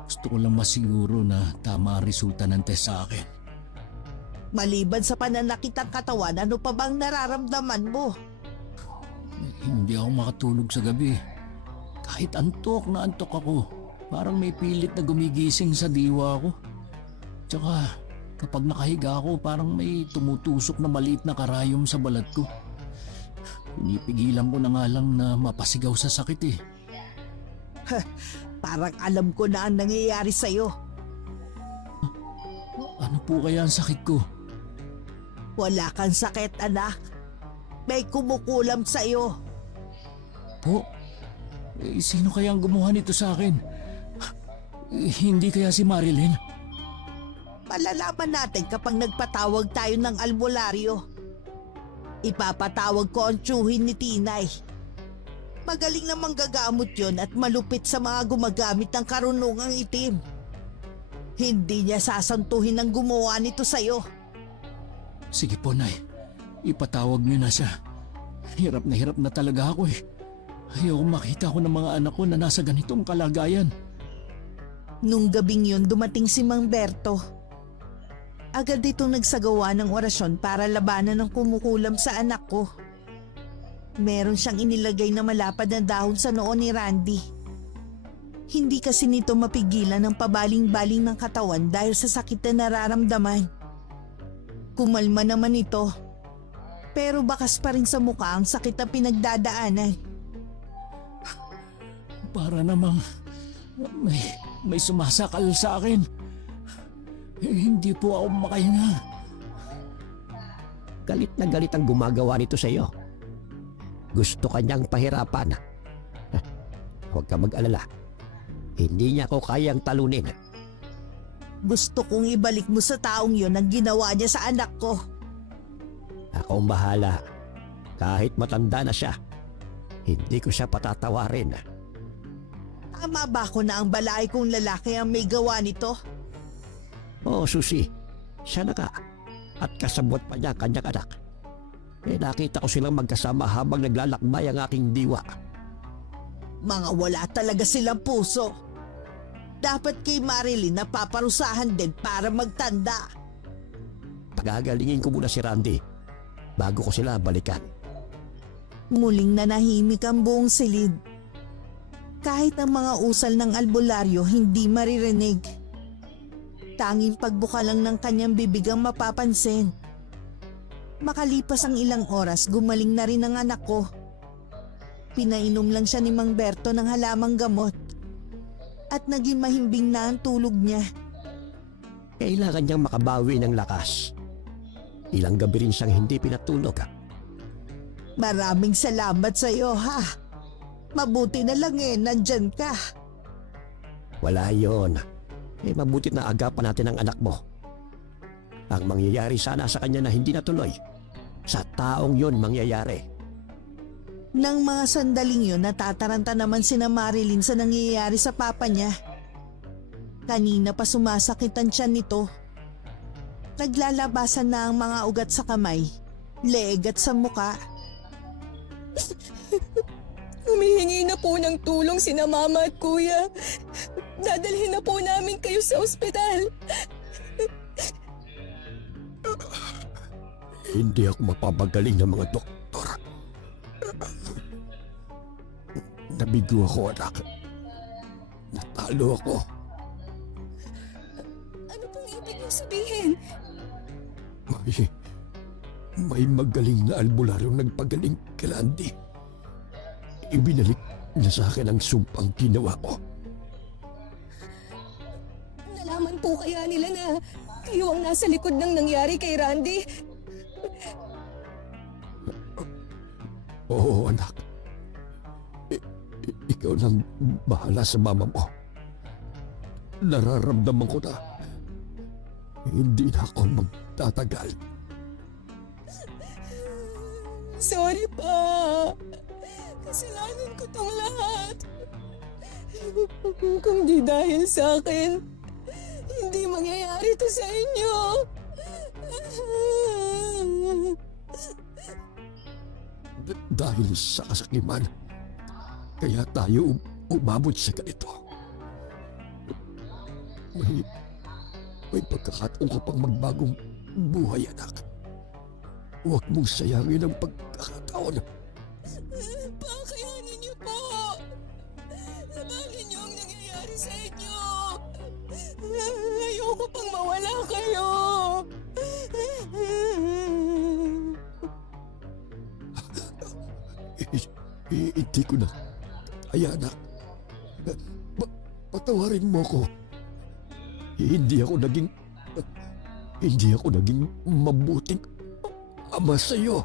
Gusto ko lang masiguro na tama ang resulta ng test sa akin. Maliban sa pananakit ng katawan, ano pa bang nararamdaman mo? Hindi ako makatulog sa gabi. Kahit antok na antok ako, parang may pilit na gumigising sa diwa ko. Tsaka kapag nakahiga ako, parang may tumutusok na maliit na karayom sa balat ko. Pinipigilan ko na nga lang na mapasigaw sa sakit eh. Parang alam ko na ang nangyayari sa'yo. Ano po kaya ang sakit ko? Wala kang sakit, anak. May kumukulam sa'yo. Po? Sino kaya ang gumawa nito sa akin? Hindi kaya si Marilyn? Malalaman natin kapag nagpatawag tayo ng albularyo. Ipapatawag ko ang tiyuhin ni Tinay. Magaling na manggagamot yon at malupit sa mga gumagamit ng karunungang itim. Hindi niya sasantuhin ang gumawa nito sa'yo. Sige po, Nay. Ipatawag niyo na siya. Hirap na talaga ako eh. Ayaw makita ko ng mga anak ko na nasa ganitong kalagayan. Nung gabing yun, dumating si Mang Berto. Agad itong nagsagawa ng orasyon para labanan ng kumukulam sa anak ko. Meron siyang inilagay na malapad na dahon sa noo ni Randy. Hindi kasi nito mapigilan ang pabaling-baling ng katawan dahil sa sakit na nararamdaman. Kumalma naman ito. Pero bakas pa rin sa mukha ang sakit na pinagdadaanan. Para namang may sumasakal sa akin. Hindi po ako makahinga. Galit na galit ang gumagawa nito sa iyo. Gusto kanyang pahirapan. Huwag ka mag-alala. Hindi niya ako kayang talunin. Gusto kong ibalik mo sa taong yon ang ginawa niya sa anak ko. Ako ang bahala. Kahit matanda na siya, hindi ko siya patatawarin. Tama ba ako na ang balay kong lalaki ang may gawa nito? Oo, Susi. Siya na ka. At kasabot pa niya kanyang anak. Nakita ko silang magkasama habang naglalakbay ang aking diwa. Mga wala talaga silang puso. Dapat kay Marilyn na paparusahan din para magtanda. Pagagalingin ko muna si Randy bago ko sila balikan. Muling nanahimik ang buong silid. Kahit ang mga usal ng albularyo hindi maririnig. Tanging pagbuka lang ng kanyang bibig ang mapapansin. Makalipas ang ilang oras, gumaling na rin ang anak ko. Pinainom lang siya ni Mang Berto ng halamang gamot. At naging mahimbing na ang tulog niya. Kailangan niyang makabawi ng lakas. Ilang gabi rin siyang hindi pinatulog. Maraming salamat sa iyo, ha. Mabuti na lang nandyan ka. Wala yon. Mabuti na agapan natin ang anak mo. Ang mangyayari sana sa kanya na hindi natuloy, sa taong yon mangyayari. Nang mga sandaling yun, natataranta naman sina Marilyn sa nangyayari sa papa niya. Kanina pa sumasakit ang tiyan nito. Naglalabasan na ang mga ugat sa kamay, leeg at sa muka. Humihingi na po ng tulong sina mama at kuya. Dadalhin na po namin kayo sa ospital. Hindi ako magpapagaling ng mga doktor. Nabigo ako, anak. Natalo ako. Ano pong ibig mong sabihin? May magaling na albularyong nagpagaling kay Randy. Ibinalik niya sa akin ang sumpang ginawa ko. Nalaman po kaya nila na kayo ang nasa likod ng nangyari kay Randy? Oo, anak. Ikaw nang bahala sa mama mo. Nararamdaman ko na hindi na ako magtatagal. Sorry pa. Kasalanan ko tong lahat. Kung di dahil sa akin, hindi mangyayari to sa inyo. Dahil sa kasakiman, kaya tayo umabot sa ganito. May pagkakataon ka pang magbagong buhay, anak. Huwag mong sayangin ang pagkakataon. Pakayanin niyo po. Labanin niyo ang nangyayari sa inyo. Ayoko pang mawala kayo. Hindi ko na kaya, anak. Patawarin mo ko. Hindi ako naging mabuting ama sa'yo.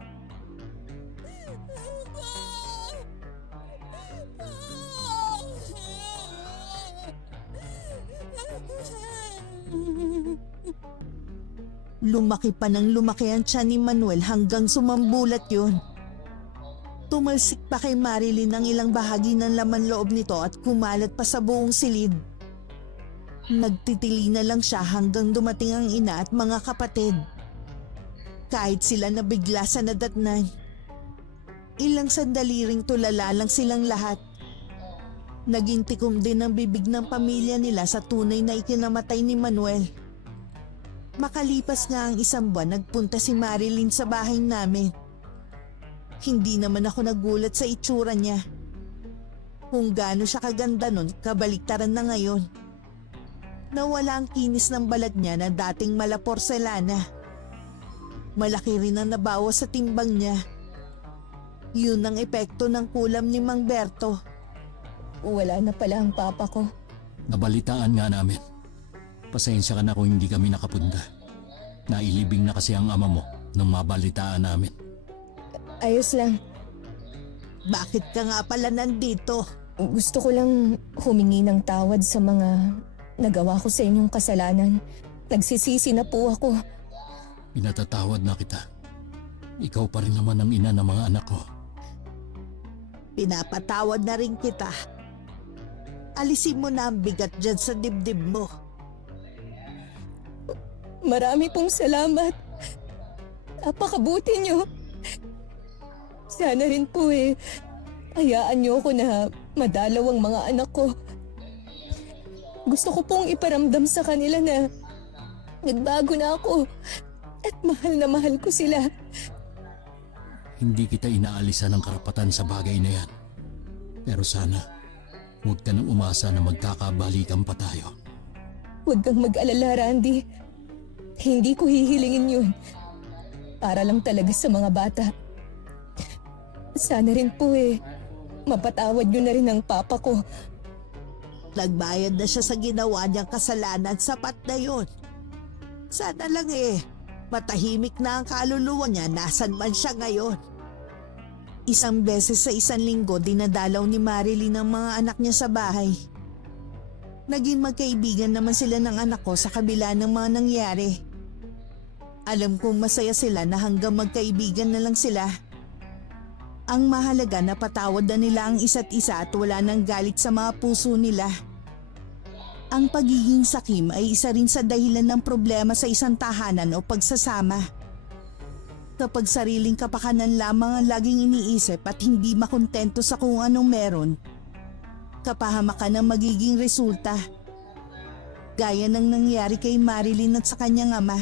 Lumaki pa ng lumaki ang tiyan ni Manuel hanggang sumambulat yun. Tumalsik pa kay Marilyn ang ilang bahagi ng laman loob nito at kumalat pa sa buong silid. Nagtitili na lang siya hanggang dumating ang ina at mga kapatid. Kahit sila nabigla sa nadatnan. Ilang sandali ring tulala lang silang lahat. Naging tikom din ang bibig ng pamilya nila sa tunay na ikinamatay ni Manuel. Makalipas nga ang isang buwan, nagpunta si Marilyn sa bahay namin. Hindi naman ako nagulat sa itsura niya. Kung gaano siya kaganda nun, kabaliktaran na ngayon. Nawala ang kinis ng balat niya na dating mala porselana. Malaki rin ang nabawas sa timbang niya. Yun ang epekto ng kulam ni Mang Berto. Wala na pala ang papa ko. Nabalitaan nga namin. Pasensya ka na kung hindi kami nakapunta. Nailibing na kasi ang ama mo nung mabalitaan namin. Ayos lang. Bakit ka nga pala nandito? Gusto ko lang humingi ng tawad sa mga nagawa ko sa inyong kasalanan. Nagsisisi na po ako. Pinatatawad na kita. Ikaw pa rin naman ang ina ng mga anak ko. Pinapatawad na rin kita. Alisin mo na ang bigat dyan sa dibdib mo. Marami pong salamat. Napakabuti niyo. Sana rin po hayaan niyo ako na madalaw ang mga anak ko. Gusto ko pong iparamdam sa kanila na nagbago na ako at mahal ko sila. Hindi kita inaalisan ng karapatan sa bagay na yan. Pero sana, huwag ka nang umasa na magkakabalikan pa tayo. Huwag kang mag-alala, Randy. Hindi ko hihilingin yun. Para lang talaga sa mga bata. Sana rin po mapatawad niyo na rin ang papa ko. Nagbayad na siya sa ginawa niyang kasalanan, sapat na yun. Sana lang matahimik na ang kaluluwa niya nasan man siya ngayon. Isang beses sa isang linggo dinadalaw ni Marilyn ang mga anak niya sa bahay. Naging magkaibigan naman sila ng anak ko sa kabila ng mga nangyari. Alam kong masaya sila na hanggang magkaibigan na lang sila. Ang mahalaga na patawad na nila ang isa't isa at wala nang galit sa mga puso nila. Ang pagiging sakim ay isa rin sa dahilan ng problema sa isang tahanan o pagsasama. Kapag sariling kapakanan lamang ang laging iniisip at hindi makontento sa kung anong meron, kapahamakan ang magiging resulta. Gaya ng nangyari kay Marilyn at sa kanyang ama.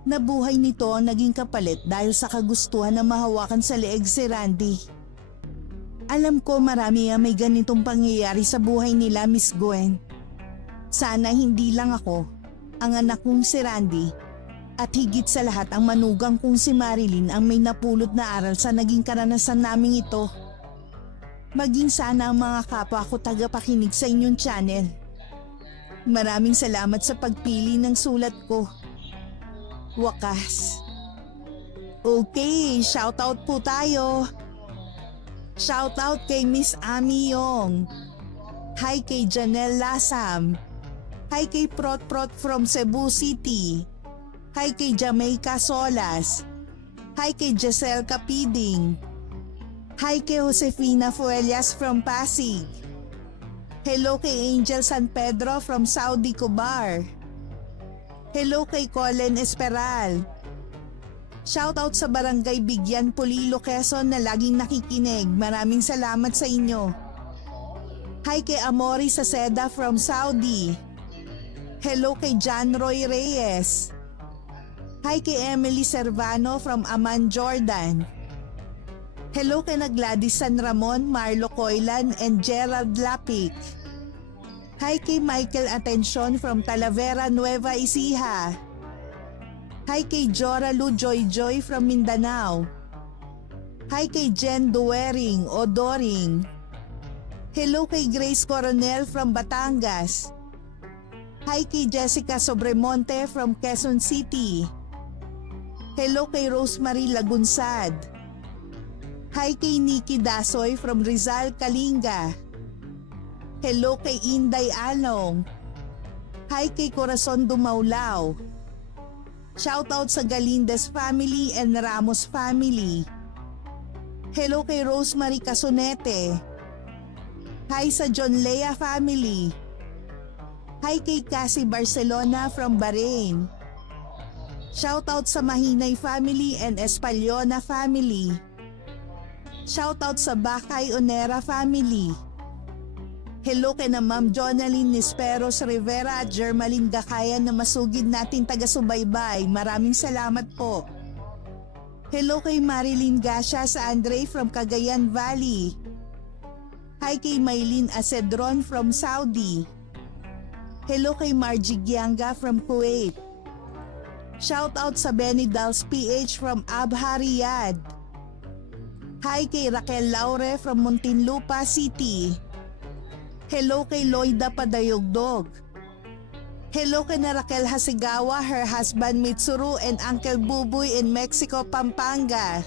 Nabuhay nito ang naging kapalit dahil sa kagustuhan na mahawakan sa leeg si Randy. Alam ko marami ang may ganitong pangyayari sa buhay nila, Miss Gwen. Sana hindi lang ako, ang anak kong si Randy, at higit sa lahat ang manugang kong si Marilyn ang may napulot na aral sa naging karanasan naming ito. Maging sana ang mga kapwa ko tagapakinig sa inyong channel. Maraming salamat sa pagpili ng sulat ko. Wakas. Okay, shoutout po tayo. Shoutout kay Miss Ami Yong. Hi kay Janelle Lasam. Hi kay Prot Prot from Cebu City. Hi kay Jamaica Solas. Hi kay Giselle Capiding. Hi kay Josefina Fuelias from Pasig. Hello kay Angel San Pedro from Saudi Kubar. Hello kay Colin Esperal. Shoutout sa Barangay Bigyan Pulilo, Quezon na laging nakikinig. Maraming salamat sa inyo. Hi kay Amori Saceda from Saudi. Hello kay John Roy Reyes. Hi kay Emily Servano from Amman, Jordan. Hello kay Gladys San Ramon, Marlo Coylan and Gerald Lapik. Hi kay Michael Atencion from Talavera, Nueva Ecija. Hi kay Jora Lu Joy Joy from Mindanao. Hi kay Jen Duering o Doring. Hello kay Grace Coronel from Batangas. Hi kay Jessica Sobremonte from Quezon City. Hello kay Rosemary Lagunsad. Hi kay Nikki Dasoy from Rizal, Kalinga. Hello kay Inday Along. Hi kay Corazon Dumaulao. Shoutout sa Galindez family and Ramos family. Hello kay Rosemary Casonete. Hi sa John Lea family. Hi kay Cassie Barcelona from Bahrain. Shoutout sa Mahinay family and Espaliona family. Shoutout sa Bakay Onera family. Hello kay na Ma'am Jonaline Nisperos Rivera at Germaline Gakayan na masugid nating taga-subaybay. Maraming salamat po. Hello kay Marilyn Gasha sa Andre from Cagayan Valley. Hi kay Maylin Acedron from Saudi. Hello kay Margie Gianga from Kuwait. Shoutout sa Benny Dals PH from Abha, Riyadh. Hi kay Raquel Laure from Muntinlupa City. Hello kay Loida Padayogdog. Hello kay na Raquel Hasigawa, her husband Mitsuru and Uncle Buboy in Mexico, Pampanga.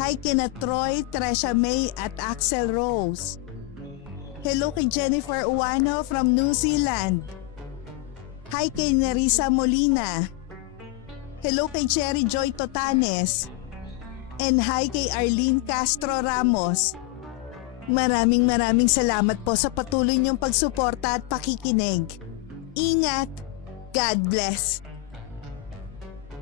Hi kay na Troy, Tresha May at Axel Rose. Hello kay Jennifer Uwano from New Zealand. Hi kay Nerissa Molina. Hello kay Cherry Joy Totanes. And hi kay Arlene Castro Ramos. Maraming salamat po sa patuloy niyong pagsuporta at pakikinig. Ingat! God bless!